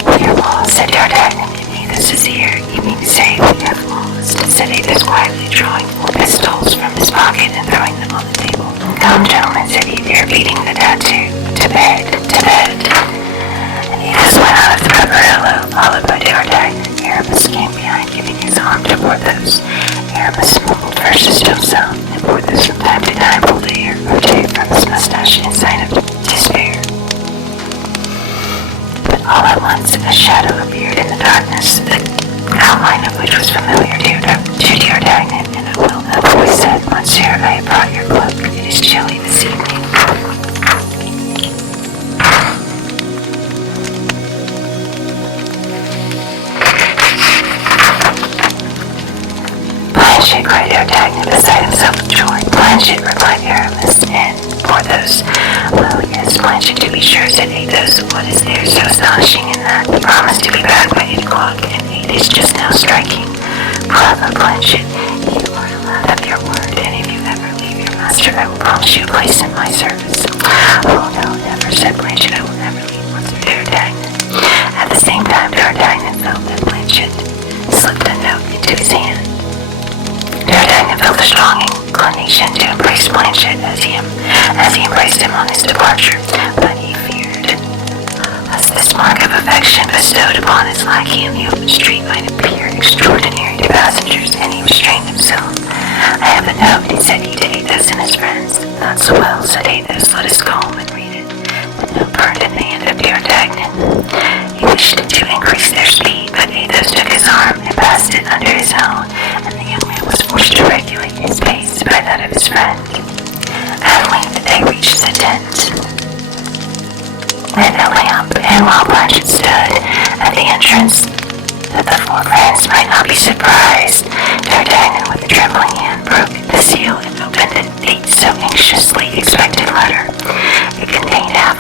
We are lost, said D'Artagnan, and Athos is here. You mean to say we have lost, said Athos quietly, drawing 4 pistols from his pocket and throwing them on the table. Come, gentlemen, said he, they are beating the tattoo. To bed, to bed. And Athos went out of the Barbarello, followed by D'Artagnan. Aramis came behind, giving his arm to Porthos. Aramis mumbled verses to himself, and Porthos from time to time pulled a hair or two from his mustache in sign of despair. But all at once a shadow appeared in the darkness, the outline of which was familiar to D'Artagnan, and a well-known voice said, Monsieur, I have brought your cloak. It is chilly this evening. Planchet, cried D'Artagnan, beside himself with joy. Planchet, replied Aramis and Porthos. Well, yes, Planchet, to be sure, said Athos. What is there so astonishing in that? He promised to be back by 8 o'clock, and 8 is just now striking. Bravo, Planchet, you are a lad of your word, and if you ever leave your master, I will promise you a place in my service. Oh, no, never, said Planchet, I will never leave Monsieur D'Artagnan. At the same time, D'Artagnan felt that Planchet slipped a note into his hand. D'Artagnan felt a strong inclination to embrace Planchet as he embraced him on his departure, but he feared lest this mark of affection bestowed upon his lackey in the open street might appear extraordinary to passengers, and he restrained himself. I have a note, said he to Athos and his friends. Not so well, said Athos, let us go home and read it. The note burned in the hand of D'Artagnan. He wished to increase their speed, but Athos took his arm and passed it under his own, and the young man was forced to regulate his pace by that of his friend. At length they reached the tent, lit a lamp, and while Planchet stood at the entrance, that the 4 friends might not be surprised, D'Artagnan, with a trembling hand, broke the seal and opened the so anxiously expected letter. It contained half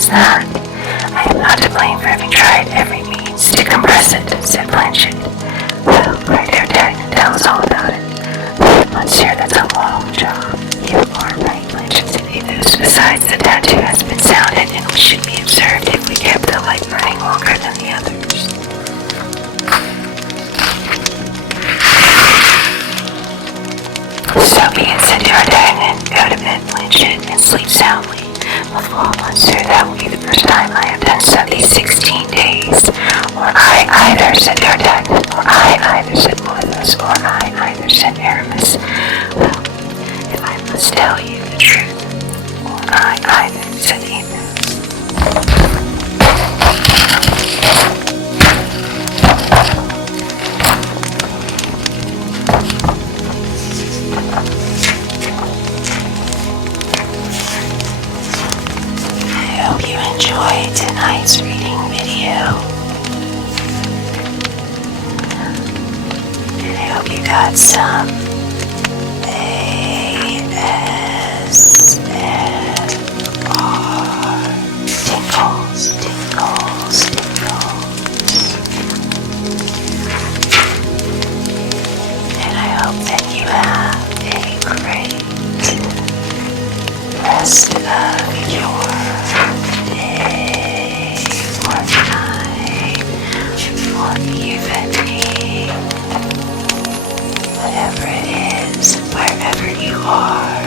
is that? I am not to blame for having tried every means to compress it, said Blanchett. Well, cried D'Artagnan, tell us all about it. Monsieur, that's a long job. You are right, Blanchett, said Athos. Besides, the tattoo has been sounded, and we should be observed if we kept the light burning longer than the others. So be it, said D'Artagnan. Go to bed, Blanchett, and sleep soundly. Well, monsieur, that will be the first time I have done so these 16 days. Or I either, said D'Artagnan. Or I either, said Porthos. Or I either, said Aramis. Well, if I must tell you the truth, or I either, said Athos. I hope you enjoyed tonight's reading video. And I hope you got some ASMR tingles, tingles, tingles. And I hope that you have a great rest of your day or night or evening, whatever it is, wherever you are.